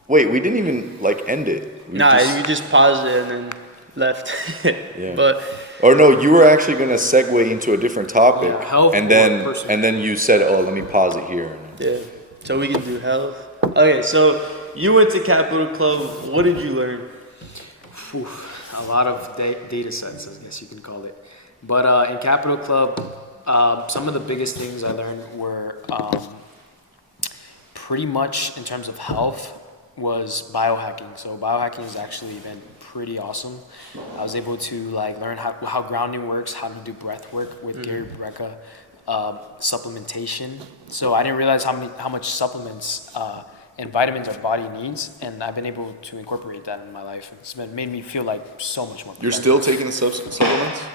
Wait, we didn't even end it. you just paused it and then left. Yeah. But or no, you were actually gonna segue into a different topic, health and then you said, "Oh, let me pause it here." yeah, so we can do health. Okay, so you went to Capital Club. What did you learn? A lot of data sets, I guess you can call it. But in Capital Club, some of the biggest things I learned were pretty much in terms of health was biohacking. So biohacking has actually been pretty awesome. I was able to learn how grounding works, how to do breath work with Gary Brecka, supplementation. So I didn't realize how much supplements and vitamins our body needs, and I've been able to incorporate that in my life. It's made me feel like so much more. You're still taking the supplements?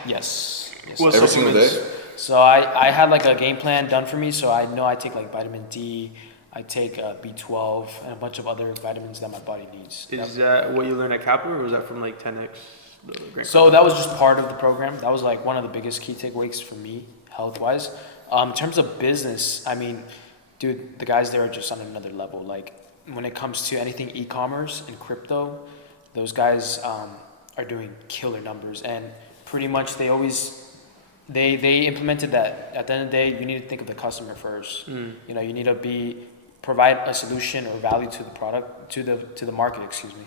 Yes. What Every single day? So I had a game plan done for me, so I know I take vitamin D, I take B12, and a bunch of other vitamins that my body needs. Is that what you learned at Capital, or was that from 10X? So that was just part of the program. That was one of the biggest key takeaways for me, health-wise. In terms of business, I mean, dude, the guys there are just on another level. When it comes to anything e-commerce and crypto, those guys are doing killer numbers, and pretty much they always they implemented that. At the end of the day, you need to think of the customer first. You need to be provide a solution or value to the product, to the market, excuse me,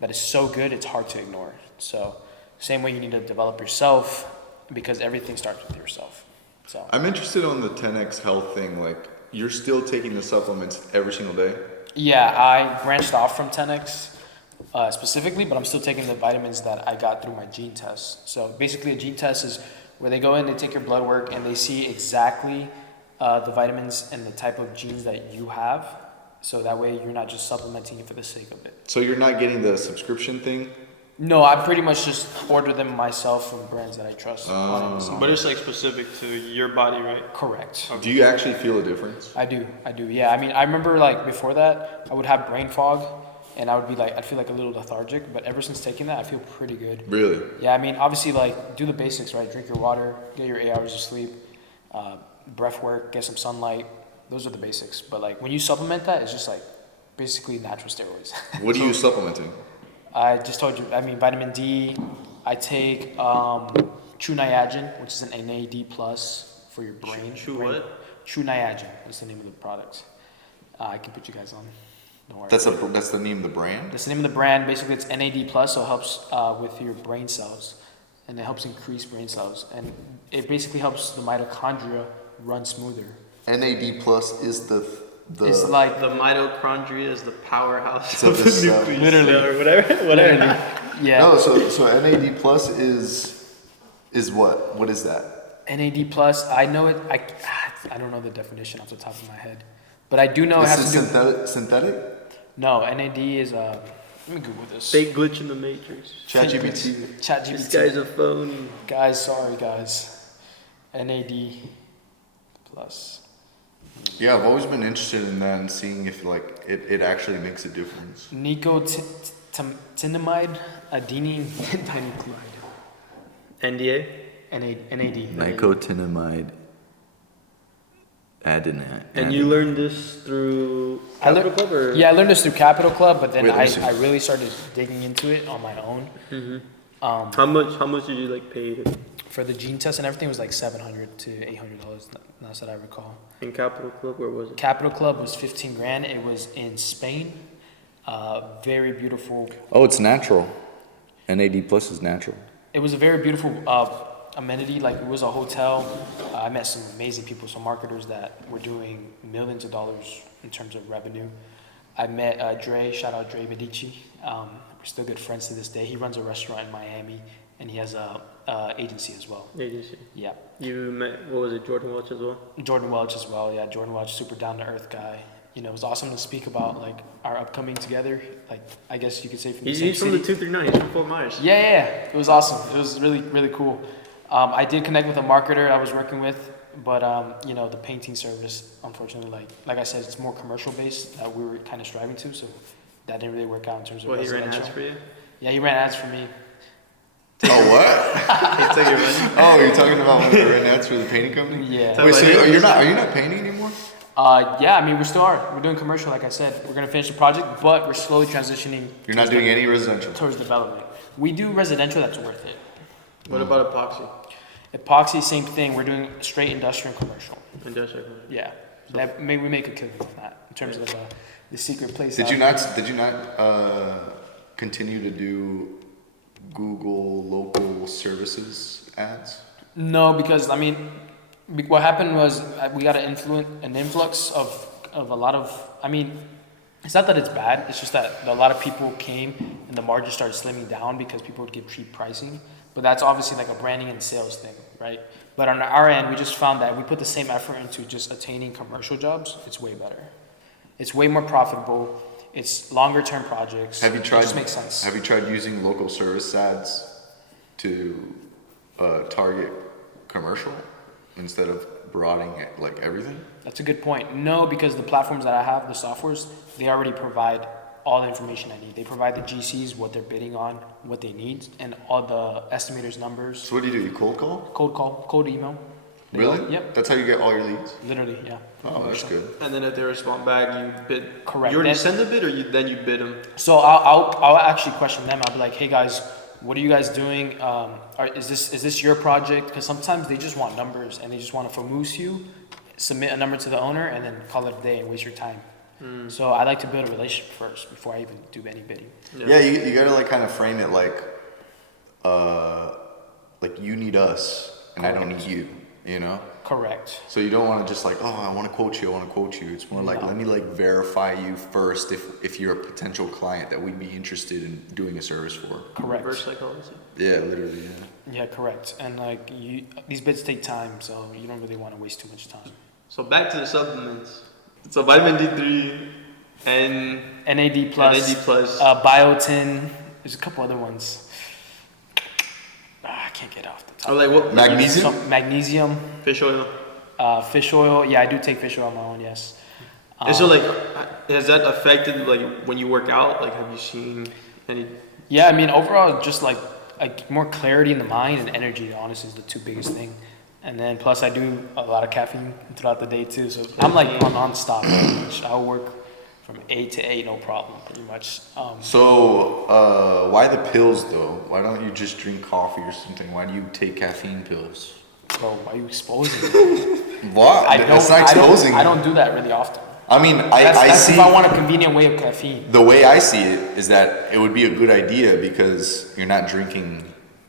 that is so good it's hard to ignore. So same way you need to develop yourself, because everything starts with yourself. So I'm interested on the 10x health thing. Like, you're still taking the supplements every single day? yeah, I branched off from 10x specifically, but I'm still taking the vitamins that I got through my gene test. So basically, a gene test is where they go in, they take your blood work, and they see exactly the vitamins and the type of genes that you have. So that way, you're not just supplementing it for the sake of it. So you're not getting the subscription thing? No, I pretty much just order them myself from brands that I trust on Amazon. But it's like specific to your body, right? Correct. Do you actually feel a difference? I do. Yeah, I mean, I remember like before that, I would have brain fog, and I'd feel like a little lethargic. But ever since taking that, I feel pretty good. Really? Yeah, I mean, obviously, like, do the basics, right? Drink your water, get your 8 hours of sleep, breath work, get some sunlight. Those are the basics. But like when you supplement that, it's just like basically natural steroids. What are you supplementing? I just told you. I mean, vitamin D. I take True Niagen, which is an NAD plus for your brain. True brain. what? True Niagen is the name of the product. I can put you guys on. Don't worry. That's the name of the brand? That's the name of the brand. Basically, it's NAD plus, so it helps with your brain cells, and it helps increase brain cells, and it basically helps the mitochondria run smoother. NAD plus is the It's like The mitochondria is the powerhouse So of the this, nucleus literally. cell or whatever. yeah. No, so NAD plus is what? What is that? NAD plus. I know it. I don't know the definition off the top of my head, but I do know it Is has to it do. synthetic? No, NAD is let me Google this. Fake glitch in the matrix. ChatGPT. This ChatGPT. guy's a phony. Guys, sorry guys. NAD plus. Yeah, I've always been interested in that and seeing if like it actually makes a difference. Nicotinamide adenine dinucleotide. NDA. NAD. Nicotinamide adenine. And you learned this through I Capital Club or? Yeah, I learned this through Capital Club, but then Wait, let me see. I really started digging into it on my own. How much did you like pay to, For the gene test and everything, it was like $700 to $800. That's what I recall. in Capital Club? Where was it? Capital Club was 15 grand. It was in Spain. Very beautiful. Oh, it's natural. NAD plus is natural. It was a very beautiful amenity. Like, it was a hotel. I met some amazing people, some marketers that were doing millions of dollars in terms of revenue. I met Dre, shout out Dre Medici. We're still good friends to this day. He runs a restaurant in Miami, and he has a agency as well. Agency. Yeah. You met, what was it, Jordan Welch as well? Jordan Welch as well. Yeah, Jordan Welch, super down to earth guy. You know, it was awesome to speak about like our upcoming together. Like, I guess you could say from the same He's from the city. 239. He's from Fort Myers. Yeah. It was awesome. It was really, really cool. I did connect with a marketer I was working with, but you know, the painting service, unfortunately, like I said, it's more commercial based that we were kind of striving to, so that didn't really work out in terms of What, he ran residential. ads for you? Yeah, he ran ads for me. Oh, what? He took your money? Oh, you're talking about when you ran ads for the painting company? Yeah. Wait, so you're not painting anymore? Yeah, I mean, we still are. We're doing commercial, like I said. We're gonna finish the project, but we're slowly transitioning You're not doing any residential. towards development. We do residential, that's worth it. What about epoxy? Epoxy, same thing. We're doing straight industrial and commercial. Industrial. Yeah, that we make a killing on that in terms of the secret place. Did out you there. not continue to do Google local services ads? No, because I mean, what happened was we got an influx of a lot of. I mean, it's not that it's bad. It's just that a lot of people came and the margin started slimming down because people would give cheap pricing. But that's obviously like a branding and sales thing, right? But on our end, we just found that we put the same effort into just attaining commercial jobs. It's way better. It's way more profitable. It's longer term projects. Have you tried? It just makes sense. Have you tried using local service ads to target commercial instead of broadening it like everything? That's a good point. No, because the platforms that I have, the softwares, they already provide all the information I need. They provide the GCs, what they're bidding on, what they need, and all the estimators' numbers. So what do? You cold call? Cold call, cold email. They Really? all- Yep. That's how you get all your leads? Literally, yeah. Oh, that's good. And then if they respond back, you bid. Correct. You already Then- send the bid, or then you bid them? So I'll actually question them. I'll be like, hey guys, what are you guys doing? Is this your project? Because sometimes they just want numbers and they just want to famoose you, submit a number to the owner, and then call it a day and waste your time. So I like to build a relationship first before I even do any bidding. Yeah, you gotta like kind of frame it like you need us and I don't need you, you know? Correct. So you don't want to just like, oh, I want to quote you. It's more like, No. let me like verify you first if you're a potential client that we'd be interested in doing a service for. Correct. Reverse psychology. Yeah, literally, yeah. Yeah, correct. And like these bids take time, so you don't really want to waste too much time. So back to the supplements. So vitamin D3 and NAD plus, NAD plus. biotin. There's a couple other ones. I can't get off the top. Or like what? Magnesium? Magnesium, Fish oil. fish oil. Yeah, I do take fish oil on my own. Yes. And so like, has that affected like when you work out? Like, have you seen any? Yeah, I mean overall, just like more clarity in the mind and energy. Honestly, is the two biggest thing. And then plus I do a lot of caffeine throughout the day too. So I'm like on non-stop. Pretty much. I'll work from 8 to 8, no problem, pretty much. So, why the pills though? Why don't you just drink coffee or something? Why do you take caffeine pills? Bro, why are you exposing me? What? It's not exposing. I don't do that really often. I mean, I That's see. if I want a convenient way of caffeine. The way I see it is that it would be a good idea because you're not drinking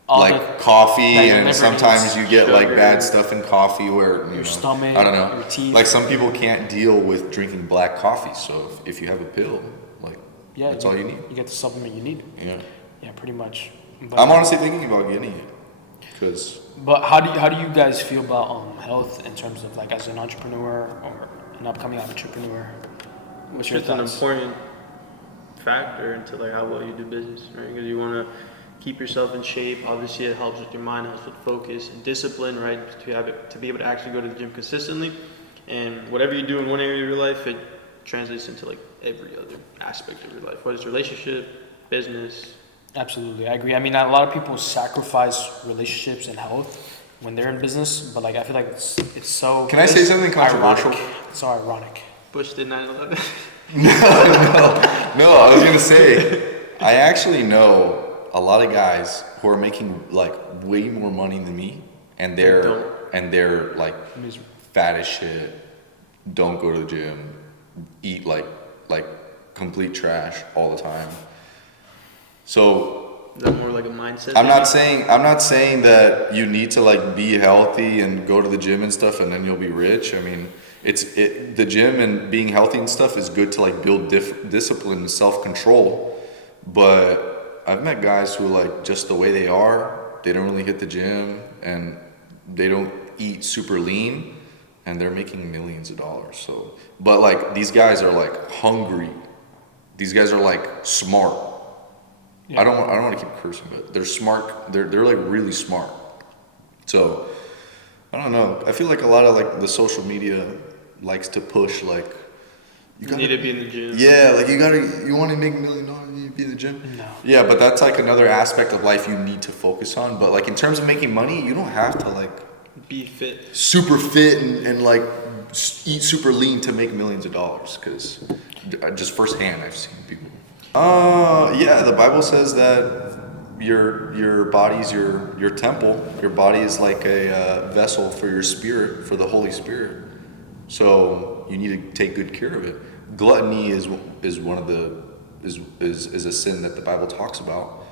All like the- coffee, that your and liver sometimes needs. you get like Sugar. bad stuff in coffee where you know, stomach, I don't know. your teeth. Like some people can't deal with drinking black coffee, so if you have a pill, like Yeah, that's all you need. You get the supplement you need. Yeah. Yeah, pretty much. But, I'm honestly thinking about getting it because But how do you guys feel about health in terms of like as an entrepreneur or an upcoming entrepreneur? What's your It's an thoughts? important factor into like how well you do business, right? Because you want to keep yourself in shape. Obviously, it helps with your mind, helps with focus and discipline, right? To have it, to be able to actually go to the gym consistently, and whatever you do in one area of your life, it translates into like every other aspect of your life, whether it's relationship, business. Absolutely, I agree. I mean, a lot of people sacrifice relationships and health when they're in business, but like I feel like it's so. Can I say something controversial? Ironic. It's so ironic. Bush did 9/11. No, I was gonna say, I actually know a lot of guys who are making like way more money than me, and they're like fat as shit, don't go to the gym, eat like complete trash all the time. So Is that more like a mindset? I'm not saying that you need to like be healthy and go to the gym and stuff and then you'll be rich. I mean, the gym and being healthy and stuff is good to like build discipline and self-control. But I've met guys who like just the way they are, they don't really hit the gym and they don't eat super lean and they're making millions of dollars. So, but like these guys are like hungry. These guys are like smart. Yeah. I don't want to keep cursing, but they're smart. They're like really smart. So I don't know. I feel like a lot of like the social media likes to push like You need to be in the gym. yeah, like you want to make $1 million, you need to be in the gym. No. Yeah, but that's like another aspect of life you need to focus on. But like in terms of making money, you don't have to like Be fit. super fit and like eat super lean to make millions of dollars. Because just firsthand, I've seen people. Yeah, the Bible says that your body's your temple. Your body is like a vessel for your spirit, for the Holy Spirit. So you need to take good care of it. Gluttony is one of the is a sin that the Bible talks about.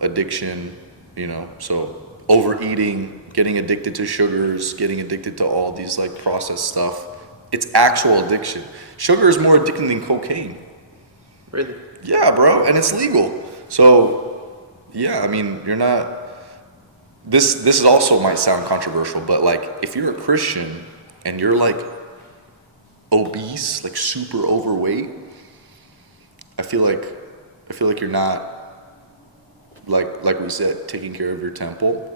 Addiction, you know, so overeating, getting addicted to sugars, getting addicted to all these like processed stuff. It's actual addiction. Sugar is more addicting than cocaine. Really? Yeah, bro, and it's legal. So, yeah, I mean, you're not. This is also might sound controversial, but like if you're a Christian and you're like obese, like super overweight, I feel like you're not like we said, taking care of your temple,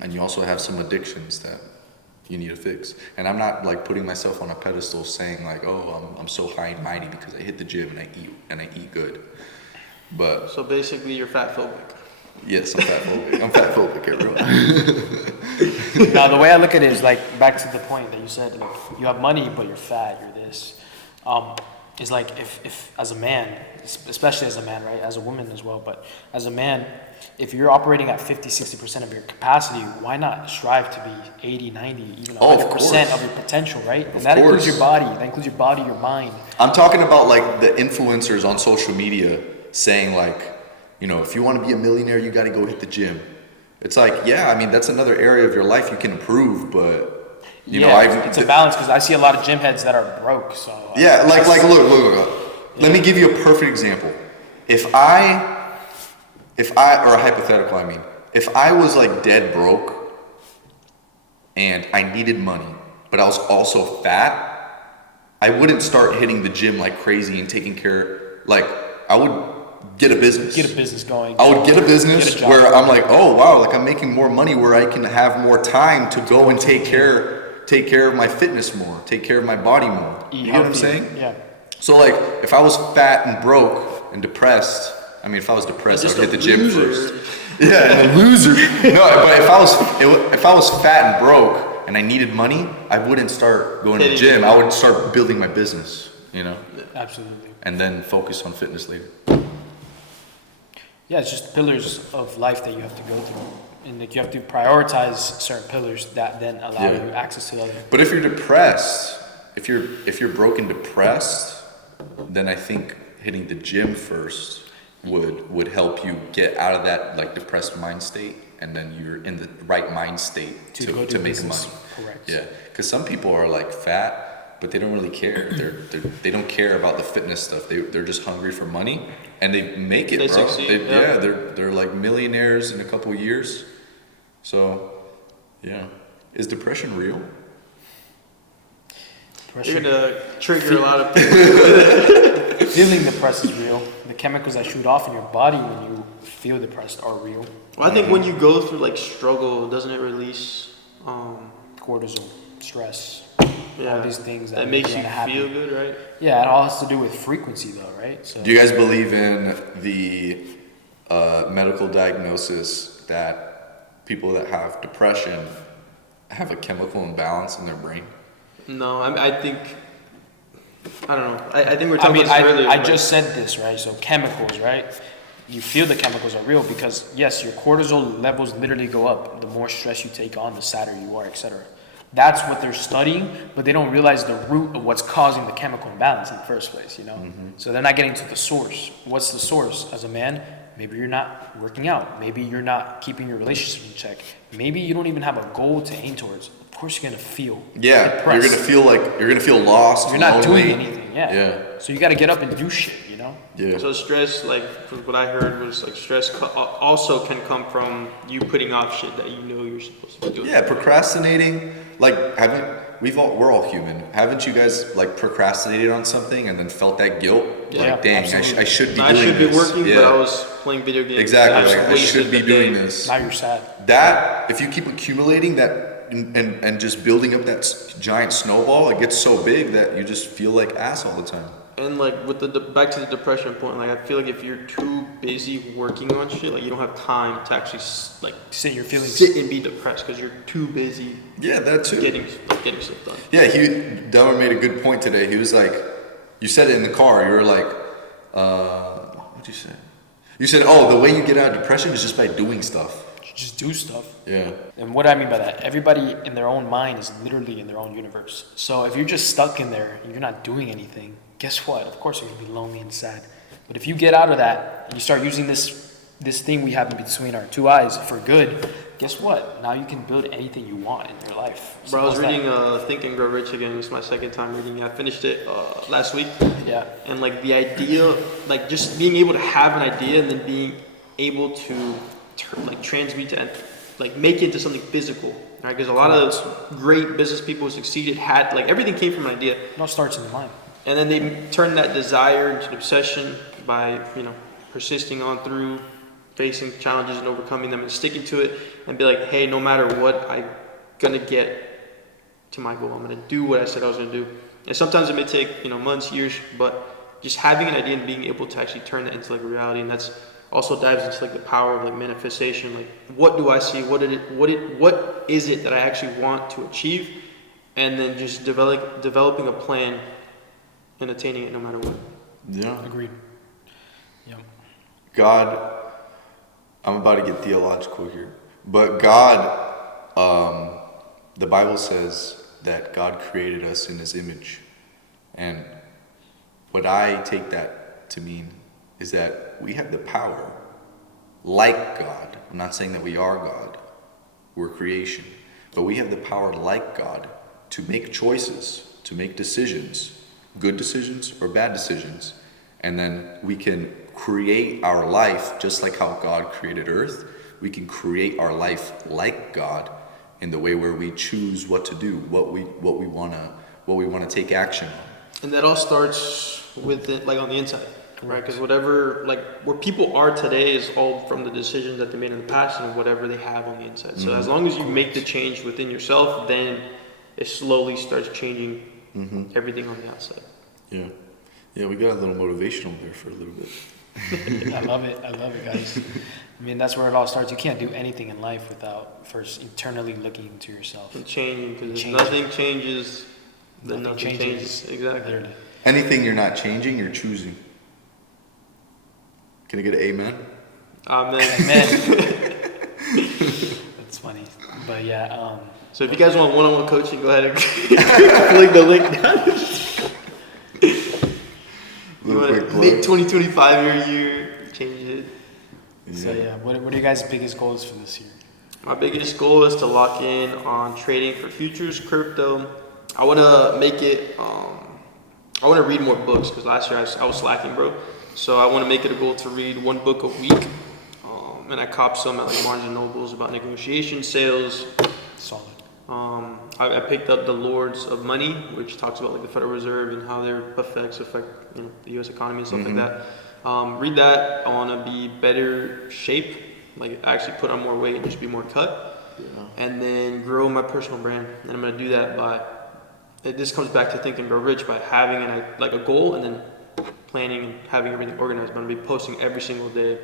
and you also have some addictions that you need to fix. And I'm not like putting myself on a pedestal saying like, oh, I'm so high and mighty because I hit the gym and I eat good. But So basically, you're fat phobic. yes, I'm fat phobic. I'm fat phobic, everyone. Now, the way I look at it is like back to the point that you said, like you have money but you're fat, you're this. is like if as a man, especially as a man, right? As a woman as well, but as a man, if you're operating at 50-60% of your capacity, why not strive to be 80, 90, even 100% of your potential, right? And that includes your body. That includes your body, your mind. I'm talking about like the influencers on social media saying like, you know, if you want to be a millionaire, you got to go hit the gym. It's like, yeah, I mean, that's another area of your life you can improve, but you know, it's a balance because I see a lot of gym heads that are broke. So yeah, look. Let me give you a perfect example. If I, or a hypothetical, I mean, if I was like dead broke and I needed money, but I was also fat, I wouldn't start hitting the gym like crazy and taking care, like I would get a business. Get a business going. I would get a business where I'm like, oh wow, like I'm making more money where I can have more time to go and take care of my fitness more, take care of my body more. You get what I'm saying? Yeah. So like, if I was fat and broke and depressed, I mean, if I was depressed, I would hit the gym first. Yeah, and a loser. No, but if I was fat and broke and I needed money, I wouldn't start going to the gym. I would start building my business, you know? Absolutely. And then focus on fitness later. Yeah, it's just pillars of life that you have to go through. And like you have to prioritize certain pillars that then allow you access to other. But if you're depressed, if you're broke and depressed, then I think hitting the gym first would help you get out of that like depressed mind state, and then you're in the right mind state to make money. Correct. Yeah, because some people are like fat, but they don't really care. They don't care about the fitness stuff. They're just hungry for money, and they make it, they bro. Succeed, They're like millionaires in a couple of years. So, yeah, is depression real? You're gonna trigger a lot of people. Feeling depressed is real. The chemicals that shoot off in your body when you feel depressed are real. Well, I think when you go through like struggle, doesn't it release cortisol, stress, yeah, all these things that makes you feel good, right? Yeah, it all has to do with frequency though, right? So do you guys believe in the medical diagnosis that people that have depression have a chemical imbalance in their brain? No, I think, I don't know. I think we're talking about this earlier. I just said this, right? So chemicals, right? You feel the chemicals are real because yes, your cortisol levels literally go up. The more stress you take on, the sadder you are, etc. That's what they're studying, but they don't realize the root of what's causing the chemical imbalance in the first place, you know? Mm-hmm. So they're not getting to the source. What's the source? As a man, maybe you're not working out. Maybe you're not keeping your relationship in check. Maybe you don't even have a goal to aim towards. Of course you're gonna feel depressed. You're gonna feel lost. You're not lonely. doing anything. Yeah. So you got to get up and do shit. You know. Yeah. So stress, like from what I heard, was like stress also can come from you putting off shit that you know you're supposed to be doing. Yeah, procrastinating. Like, we're all human. Haven't you guys like procrastinated on something and then felt that guilt? Yeah, like, dang, I should be doing this. I should be working, but I was playing video games. Exactly. I should be doing this. Now you're sad. That if you keep accumulating that. And just building up that giant snowball, it gets so big that you just feel like ass all the time. And like with the back to the depression point, like I feel like if you're too busy working on shit, like you don't have time to actually like sit and be depressed because you're too busy. Yeah, that too. Getting stuff done. Yeah, Delmer made a good point today. He was like, you said it in the car. You were like, what'd you say? You said, oh, the way you get out of depression is just by doing stuff. Just do stuff. Yeah. And what I mean by that, everybody in their own mind is literally in their own universe. So if you're just stuck in there and you're not doing anything, guess what? Of course you're gonna be lonely and sad. But if you get out of that and you start using this thing we have in between our two eyes for good, guess what? Now you can build anything you want in your life. Bro, I was reading Think and Grow Rich again. It's my second time reading it. I finished it last week. Yeah. And like the idea, like just being able to have an idea and then being able to transmute to like make it into something physical, right? Because a lot of great business people who succeeded had like everything came from an idea. It all starts in the mind. And then they turn that desire into an obsession by persisting on through, facing challenges and overcoming them and sticking to it and be like, hey, no matter what, I'm gonna get to my goal. I'm gonna do what I said I was gonna do. And sometimes it may take months, years, but just having an idea and being able to actually turn that into like a reality, and that's also dives into like the power of like manifestation. Like, what do I see? What is it that I actually want to achieve? And then just developing a plan and attaining it no matter what. Yeah. Agreed. Yep. God, I'm about to get theological here, but God, the Bible says that God created us in His image, and what I take that to mean is that we have the power, like God. I'm not saying that we are God, we're creation, but we have the power, like God, to make choices, to make decisions, good decisions or bad decisions, and then we can create our life just like how God created earth. We can create our life like God in the way where we choose what to do, what we want to take action on. And that all starts with it, like on the inside, right? Because whatever, like where people are today is all from the decisions that they made in the past and whatever they have on the inside. So as long as you make the change within yourself, then it slowly starts changing everything on the outside. Yeah. Yeah, we got a little motivational there for a little bit. I love it, guys. I mean, that's where it all starts. You can't do anything in life without first eternally looking into yourself. And changing, because if Changing. nothing changes, then Nothing nothing changes. Exactly. Literally. Anything you're not changing, you're choosing. Can I get an amen? Amen. Man. That's funny. But yeah, So if you guys want one-on-one coaching, go ahead and click the link down. You want to make 2025 your year, change it. so yeah, what are you guys' biggest goals for this year? My biggest goal is to lock in on trading for futures, crypto. I want to make it, I want to read more books because last year I was slacking, bro. So I want to make it a goal to read one book a week. And I cop some at like Barnes and Nobles about negotiation, sales. Solid. I picked up The Lords of Money, which talks about like the Federal Reserve and how their effects affect the U.S. economy and stuff like that. Read that. I want to be better shape, like actually put on more weight and just be more cut, and then grow my personal brand. And I'm gonna do that by. This comes back to Think and Grow Rich by having like a goal and then planning and having everything organized. I'm gonna be posting every single day,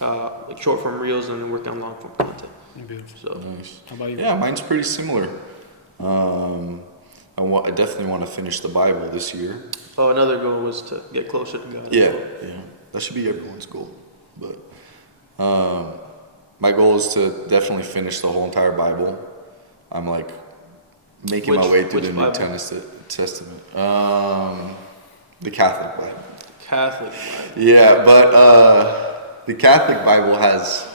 like short form reels and then working on long form content. Beautiful. So. Nice. How about you? Yeah, mine's pretty similar. I definitely want to finish the Bible this year. Oh, another goal was to get closer to God. Yeah, that should be everyone's goal. But my goal is to definitely finish the whole entire Bible. I'm like making my way through the New Testament. The Catholic Bible. Catholic Bible. Yeah, but the Catholic Bible has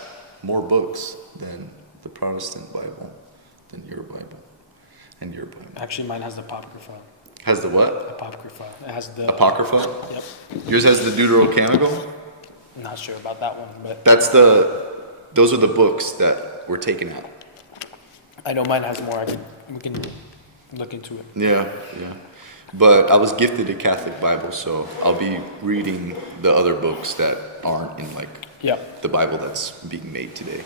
more books than the Protestant Bible, than your Bible, and your Bible. Actually, mine has the Apocrypha. Has the what? Apocrypha. It has the Apocrypha? Yep. Yours has the Deuterocanonical? I'm not sure about that one, but Those are the books that were taken out. I know mine has more. We can look into it. Yeah. But I was gifted a Catholic Bible, so I'll be reading the other books that aren't in like the Bible that's being made today.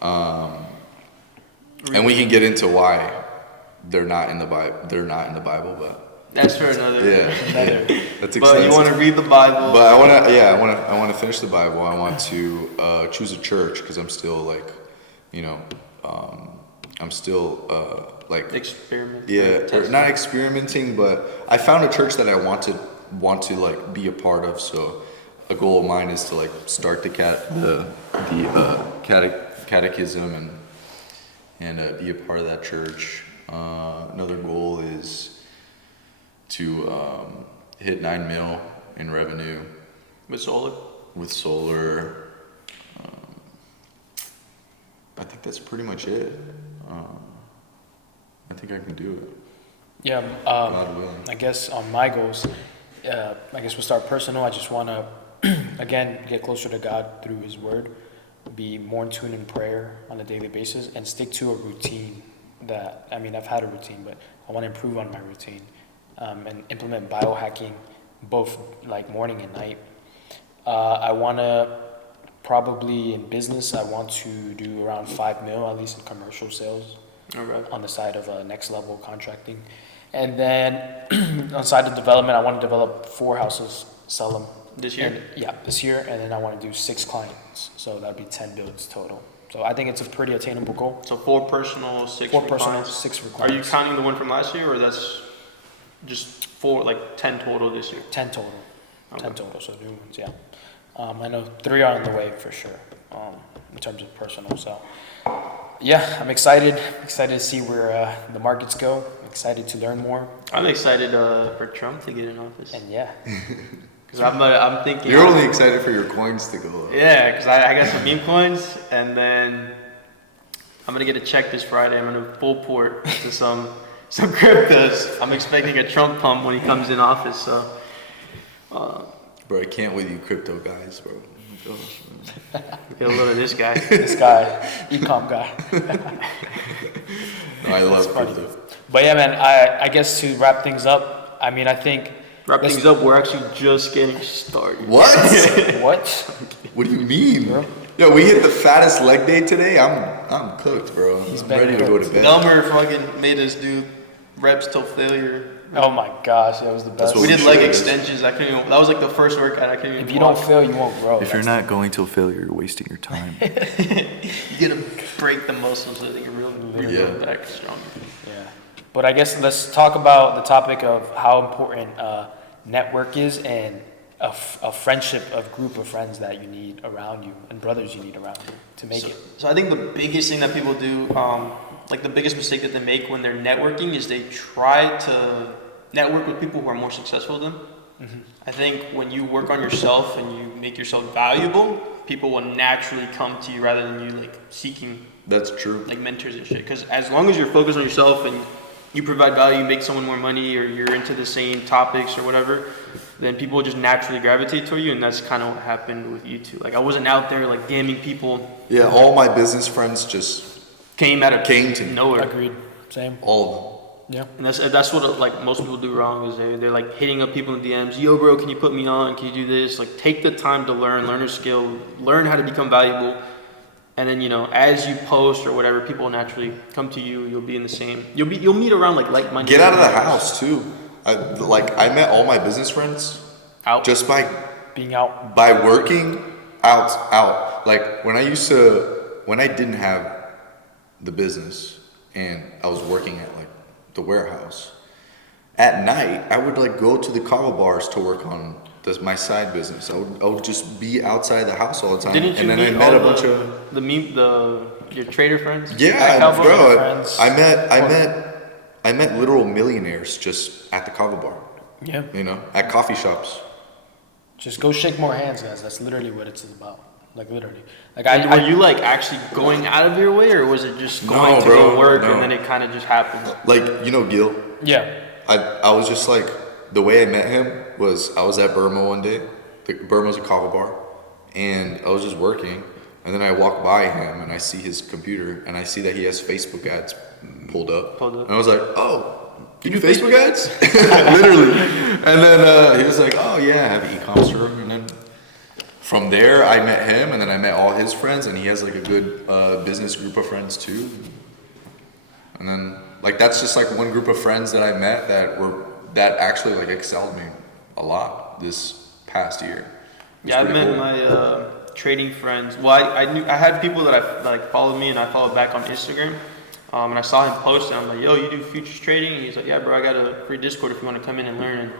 And we can get into why they're not in the Bible, but That's for another. that's extensive. But you want to read the Bible. But I want to finish the Bible. I want to choose a church because I'm still like, I'm still like Experiment. not experimenting, but I found a church that I want to like be a part of. So a goal of mine is to like start the catechism and be a part of that church. Another goal is to hit 9 mil in revenue With solar. with solar. I think that's pretty much it. I think I can do it. Yeah. God willing. I guess on my goals, I guess we'll start personal. I just want to, again, get closer to God through His Word, be more in tune in prayer on a daily basis, and stick to a routine I've had a routine, but I want to improve on my routine and implement biohacking both like morning and night. I want to probably in business, I want to do around 5 mil at least in commercial sales. Alright. On the side of next level contracting. And then on side of development, I want to develop 4 houses, sell them. This year? This year. And then I want to do 6 clients. So that'd be 10 builds total. So I think it's a pretty attainable goal. So 4 personal, 6 4 for personal, clients. 6 for Are you clients. counting the one from last year, or that's Just 4, like 10 total this year. 10 total. Okay. 10 total, so new ones, yeah. I know 3 are on the way for sure, in terms of personal. So, yeah, I'm excited. Excited to see where the markets go. Excited to learn more. I'm excited for Trump to get in office. And yeah, Because I'm thinking. You're only excited for your coins to go up. Yeah, because I got some meme coins, and then I'm gonna get a check this Friday. I'm gonna full port into some cryptos. I'm expecting a Trump pump when he comes in office. So. Bro, I can't with you crypto guys, bro. Gosh, man. Get a load of this guy. this guy, e-com guy. No, I love That's funny. crypto. But yeah, man, I guess to wrap things up, I mean, I think. Wrap things up. We're actually just getting started. What? What? What do you mean? Bro. Yo, we hit the fattest leg day today. I'm cooked, bro. He's I'm better ready to go to cooked. bed. Dumber fucking made us do reps till failure. Oh my gosh, that was the best. what We we did leg should. extensions. I couldn't even, that was like the first workout I couldn't even If you don't walk. fail, you won't grow. If you're not going till failure, you're wasting your time. You gotta break the muscles so that you really Yeah. go back stronger. Yeah. But I guess let's talk about the topic of how important network is and a friendship, a group of friends that you need around you and brothers you need around you to make it. So I think the biggest thing that people do, like the biggest mistake that they make when they're networking is they try to network with people who are more successful than them. Mm-hmm. I think when you work on yourself and you make yourself valuable, people will naturally come to you rather than you like seeking That's true. like mentors and shit. Because as long as you're focused on yourself and you provide value, you make someone more money, or you're into the same topics or whatever, then people will just naturally gravitate toward you, and that's kind of what happened with you two. Like I wasn't out there like DMing people. Yeah, all my business friends just Came to me. nowhere. Agreed. Same. All Yeah. And that's what like most people do wrong is they're like hitting up people in DMs. Yo, bro, can you put me on? Can you do this? Like take the time to learn a skill, learn how to become valuable. And then, as you post or whatever, people will naturally come to you. You'll be in the same. You'll meet around like-minded. Get out of the house too. I met all my business friends Out. just by Being out. working out. Like when I didn't have the business and I was working at like the warehouse. At night, I would like go to the kava bars to work on my side business. I would just be outside the house all the time. Didn't you and then meet I met all a bunch of your trader friends? yeah, Cowboy bro. friends. I met literal millionaires just at the kava bar. Yeah. At coffee shops. Just go shake more hands, guys. That's literally what it's about. Like literally. Like And were you like actually going out of your way, or was it just going No, to bro, go work no. and then it kind of just happened? Like Gil. Yeah. I was just like, the way I met him was I was at Burma one day. Burma's a kava bar, and I was just working, and then I walk by him and I see his computer and I see that he has Facebook ads pulled up. And I was like, oh, you do Facebook ads? Literally. And then he was like, oh yeah, I have an e-commerce firm. And then from there I met him, and then I met all his friends, and he has like a good business group of friends too. And then like that's just like one group of friends that I met that actually like excelled me a lot this past year. Yeah, I met my trading friends. Well, I had people that followed me and I followed back on Instagram. And I saw him post, and I'm like, yo, you do futures trading? And he's like, yeah, bro, I got a free Discord if you want to come in and learn. And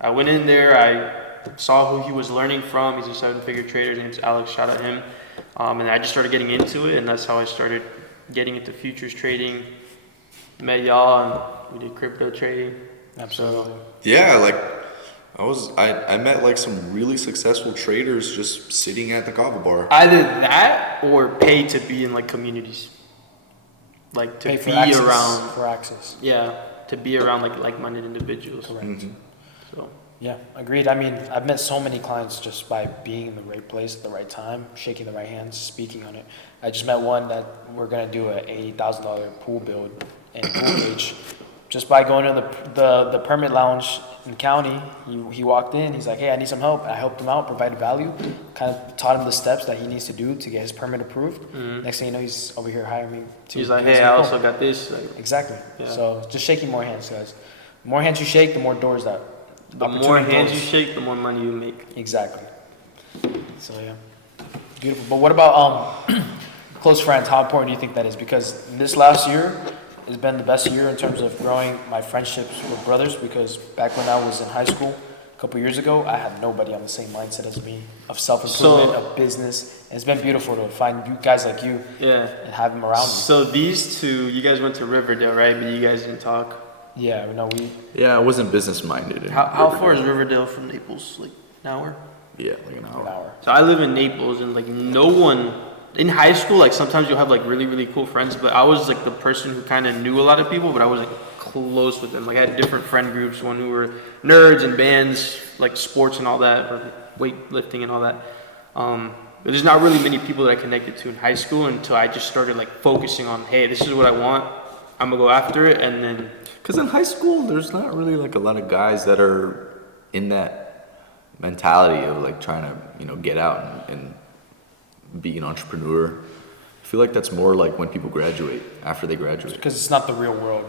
I went in there, I saw who he was learning from. He's a 7-figure trader. His name's Alex, shout out him. And I just started getting into it, and that's how I started getting into futures trading. Met y'all, and we did crypto trading. Absolutely. Yeah, like I met like some really successful traders just sitting at the kava bar. Either that or pay to be in like communities. Like to Pay for be access, around. for access. Yeah, to be around like-minded individuals. Correct. Mm-hmm. So Yeah, agreed. I mean, I've met so many clients just by being in the right place at the right time, shaking the right hands, speaking on it. I just met one that we're gonna do a $80,000 pool build in Pool Beach. Just by going to the permit lounge in the county, he walked in. He's like, "Hey, I need some help." I helped him out, provided value, kind of taught him the steps that he needs to do to get his permit approved. Next thing you know, he's over here hiring me. he's like, hey, I also got this. Like, Exactly. Yeah. So just shaking more hands, guys. The more hands you shake, the more doors that. the more opportunity hands you doors. shake, the more money you make. Exactly. So yeah, beautiful. But what about close friends? How important do you think that is? Because this last year, It's been the best year in terms of growing my friendships with brothers, because back when I was in high school, a couple years ago, I had nobody on the same mindset as me of self-improvement, of business. And it's been beautiful to find you guys like you and have them around me. So these two, you guys went to Riverdale, right? But you guys didn't talk. Yeah, no, Yeah, I wasn't business minded. How far is Riverdale from Naples? Like an hour? Yeah, like an hour. So I live in Naples, and like no one in high school, like sometimes you'll have like really, really cool friends, but I was like the person who kind of knew a lot of people, but I wasn't close with them. Like I had different friend groups, one who were nerds and bands, like sports and all that, or weightlifting and all that. But there's not really many people that I connected to in high school until I just started like focusing on, hey, this is what I want. I'm gonna go after it, and then. Because in high school, there's not really like a lot of guys that are in that mentality of like trying to, get out and be an entrepreneur. I feel like that's more like when people graduate, after they graduate. Because it's not the real world.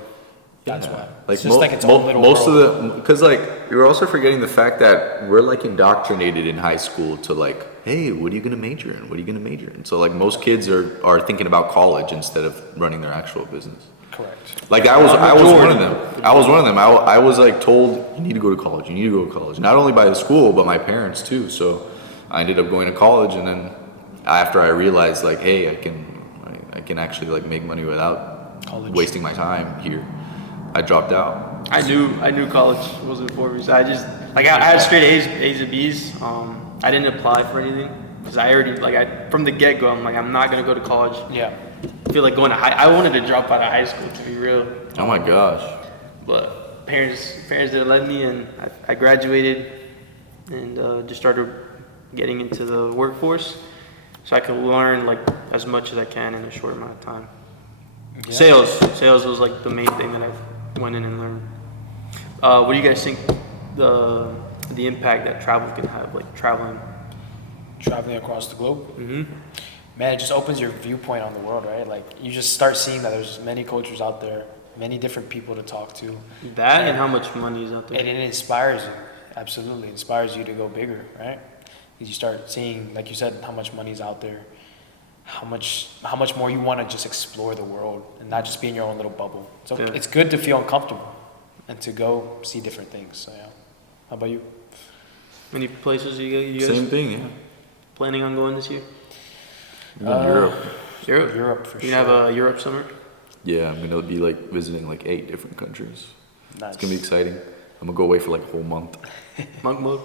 That's why. Like it's just like its own little most world. of the, because like you're also forgetting the fact that we're like indoctrinated in high school to like, hey, what are you gonna major in? What are you gonna major in? So like most kids are thinking about college instead of running their actual business. Correct. Like I was one of them. I was like told, you need to go to college. You need to go to college. Not only by the school, but my parents too. So I ended up going to college, and then after I realized like, hey, I can actually like make money without wasting my time here, I dropped out. I knew college wasn't for me. So I just I had straight A's and B's. I didn't apply for anything because I already from the get go I'm like, I'm not gonna go to college. Yeah. I feel like going to I wanted to drop out of high school, to be real. Oh my gosh. But parents didn't let me, and I graduated and just started getting into the workforce so I could learn like as much as I can in a short amount of time. Yeah. Sales was like the main thing that I went in and learned. What do you guys think the impact that travel can have, like traveling Across the globe? Mm-hmm. Man, it just opens your viewpoint on the world, right? Like you just start seeing that there's many cultures out there, many different people to talk to. That and how much money is out there. And it inspires you, absolutely. It inspires you to go bigger, right? Because you start seeing, like you said, how much money is out there, how much more you want to just explore the world and not just be in your own little bubble. So It's good to feel uncomfortable and to go see different things. So yeah. How about you? Any places you guys Same thing, yeah. planning on going this year? Europe. Europe for sure. You have a Europe summer? Yeah, I'm gonna be like visiting like 8 different countries. Nice. It's gonna be exciting. I'm gonna go away for like a whole month. Monk mode?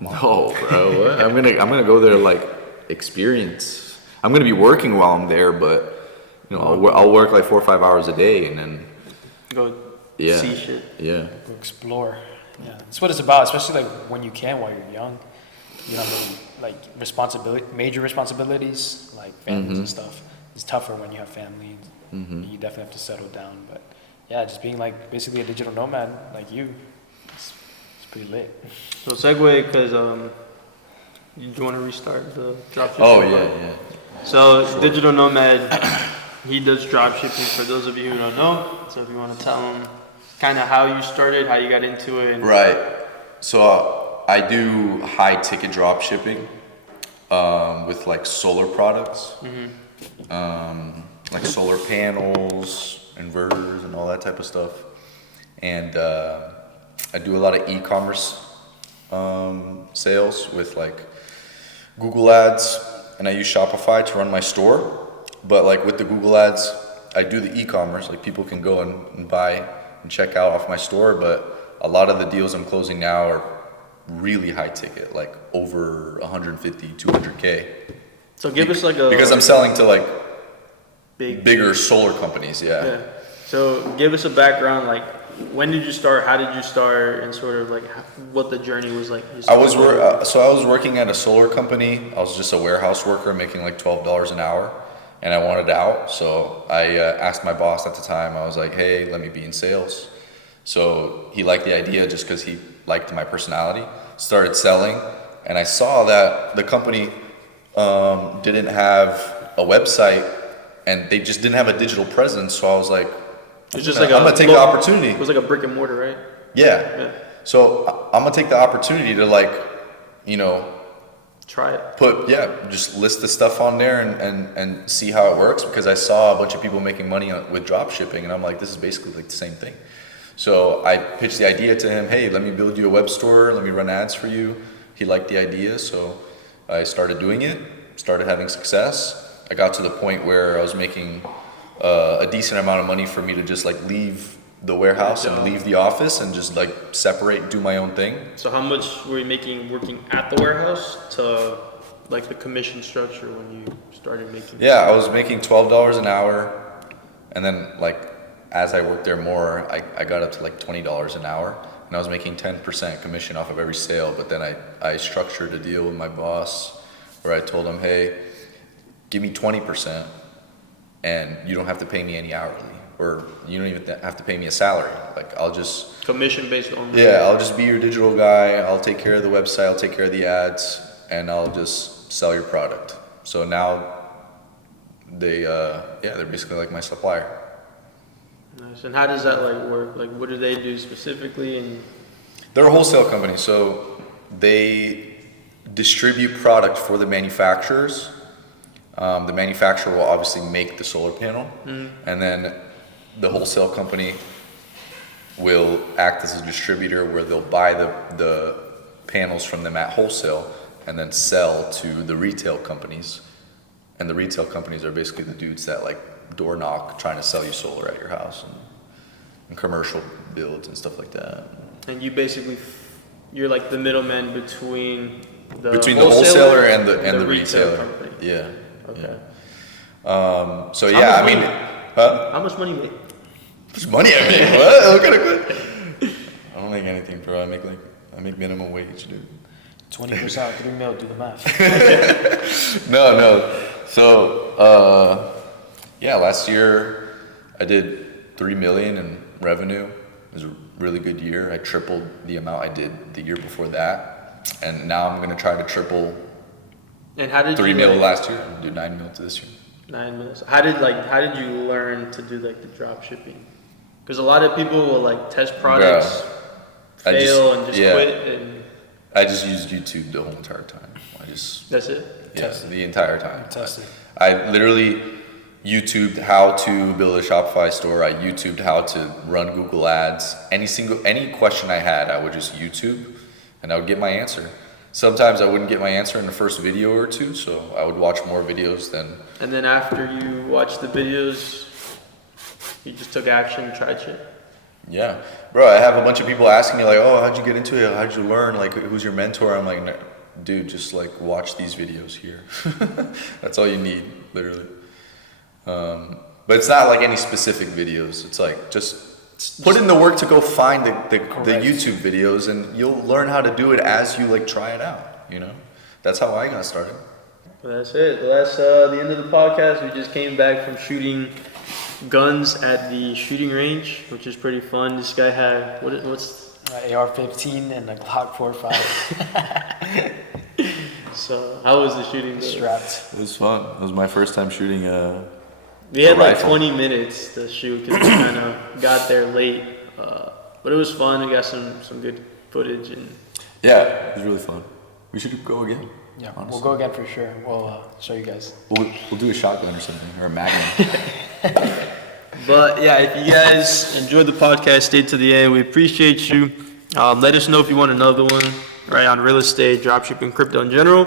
No, bro. What? I'm gonna go there like experience. I'm gonna be working while I'm there, but I'll work like 4 or 5 hours a day and then Go see shit. Yeah. Go explore. Yeah, that's what it's about. Especially like when you can while you're young. You don't have any major responsibilities like families and stuff. It's tougher when you have family. You definitely have to settle down. But yeah, just being like basically a digital nomad like you, it's pretty lit. So segue, because you want to restart the dropshipping? Oh yeah. So digital nomad, he does dropshipping for those of you who don't know. So if you want to tell him kind of how you started, how you got into it. Right. So I do high ticket drop shipping with like solar products, like solar panels, inverters, and all that type of stuff. And I do a lot of e-commerce sales with like Google ads, and I use Shopify to run my store. But like with the Google ads, I do the e-commerce, like people can go and buy and check out off my store. But a lot of the deals I'm closing now are really high ticket, like over 150, 200K. So give us like a... Because I'm selling to like bigger solar companies, yeah. So give us a background, like when did you start, how did you start, and sort of like what the journey was like. I was working at a solar company. I was just a warehouse worker making like $12 an hour, and I wanted out. So I asked my boss at the time, I was like, hey, let me be in sales. So he liked the idea just because he liked my personality, started selling, and I saw that the company didn't have a website and they just didn't have a digital presence. So I was like, I'm gonna take the opportunity. It was like a brick and mortar, right? Yeah. So I'm gonna take the opportunity to Try it. Just list the stuff on there and see how it works, because I saw a bunch of people making money with drop shipping, and I'm like, this is basically like the same thing. So I pitched the idea to him, hey, let me build you a web store, let me run ads for you. He liked the idea, so I started doing it, started having success. I got to the point where I was making a decent amount of money for me to just like leave the warehouse and leave the office and just like separate and do my own thing. So how much were you making working at the warehouse to like the commission structure when you started making? Yeah, I was making $12 an hour, and then like as I worked there more, I got up to like $20 an hour, and I was making 10% commission off of every sale. But then I structured a deal with my boss where I told him, hey, give me 20% and you don't have to pay me any hourly, or you don't even have to pay me a salary. Like I'll just commission based on. Yeah, I'll just be your digital guy. I'll take care of the website. I'll take care of the ads, and I'll just sell your product. So now they're basically like my supplier. Nice. And how does that like work? Like, what do they do specifically? And they're a wholesale company, so they distribute product for the manufacturers. The manufacturer will obviously make the solar panel, and then the wholesale company will act as a distributor where they'll buy the panels from them at wholesale and then sell to the retail companies. And the retail companies are basically the dudes that like door knock trying to sell you solar at your house, and commercial builds and stuff like that. And you basically, you're like the middleman between the wholesaler and the retail retailer. company. Yeah. Okay. Yeah. So yeah, I mean, how much money you make? How much money I make? What? Look at it. I don't make anything, bro. I make minimum wage, dude. 20%, 3 mil. Do the math. No. So yeah, last year I did 3 million in revenue. It was a really good year. I tripled the amount I did the year before that, and now I'm gonna try to triple. And how did 3 mil last year? I'm gonna do 9 mil to this year. 9 mils. How did you learn to do like the drop shipping? Because a lot of people will like test products, fail, and just quit. And I just used YouTube the whole entire time. That's it. The entire time. Tested. I literally YouTubed how to build a Shopify store. I YouTubed how to run Google Ads. Any question I had, I would just YouTube, and I would get my answer. Sometimes I wouldn't get my answer in the first video or two, so I would watch more videos then. And then after you watched the videos, you just took action and tried shit? Yeah. Bro, I have a bunch of people asking me like, oh, how'd you get into it? How'd you learn? Like, who's your mentor? I'm like, dude, just like watch these videos here. That's all you need, literally. But it's not like any specific videos. It's like just put in the work to go find the YouTube videos, and you'll learn how to do it as you like try it out, you know? That's how I got started. Well, that's it. Well, that's the end of the podcast. We just came back from shooting guns at the shooting range, which is pretty fun. This guy had, what's AR-15 and a Glock 45. So how was the shooting? Strapped. It was fun. It was my first time shooting We had like rifle. 20 minutes to shoot because we kind of got there late. But it was fun. We got some good footage. And Yeah, it was really fun. We should go again. Yeah, honestly. we'll go again for sure. We'll show you guys. We'll do a shotgun or something, or a magnum. But yeah, if you guys enjoyed the podcast, stay to the end. We appreciate you. Let us know if you want another one, right, on real estate, dropshipping, crypto in general.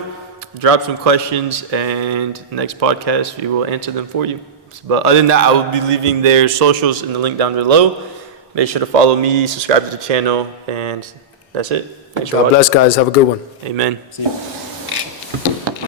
Drop some questions, and next podcast we will answer them for you. But other than that, I will be leaving their socials in the link down below. Make sure to follow me, subscribe to the channel, and that's it. Thanks for God watching. bless, guys. Have a good one. Amen. See you.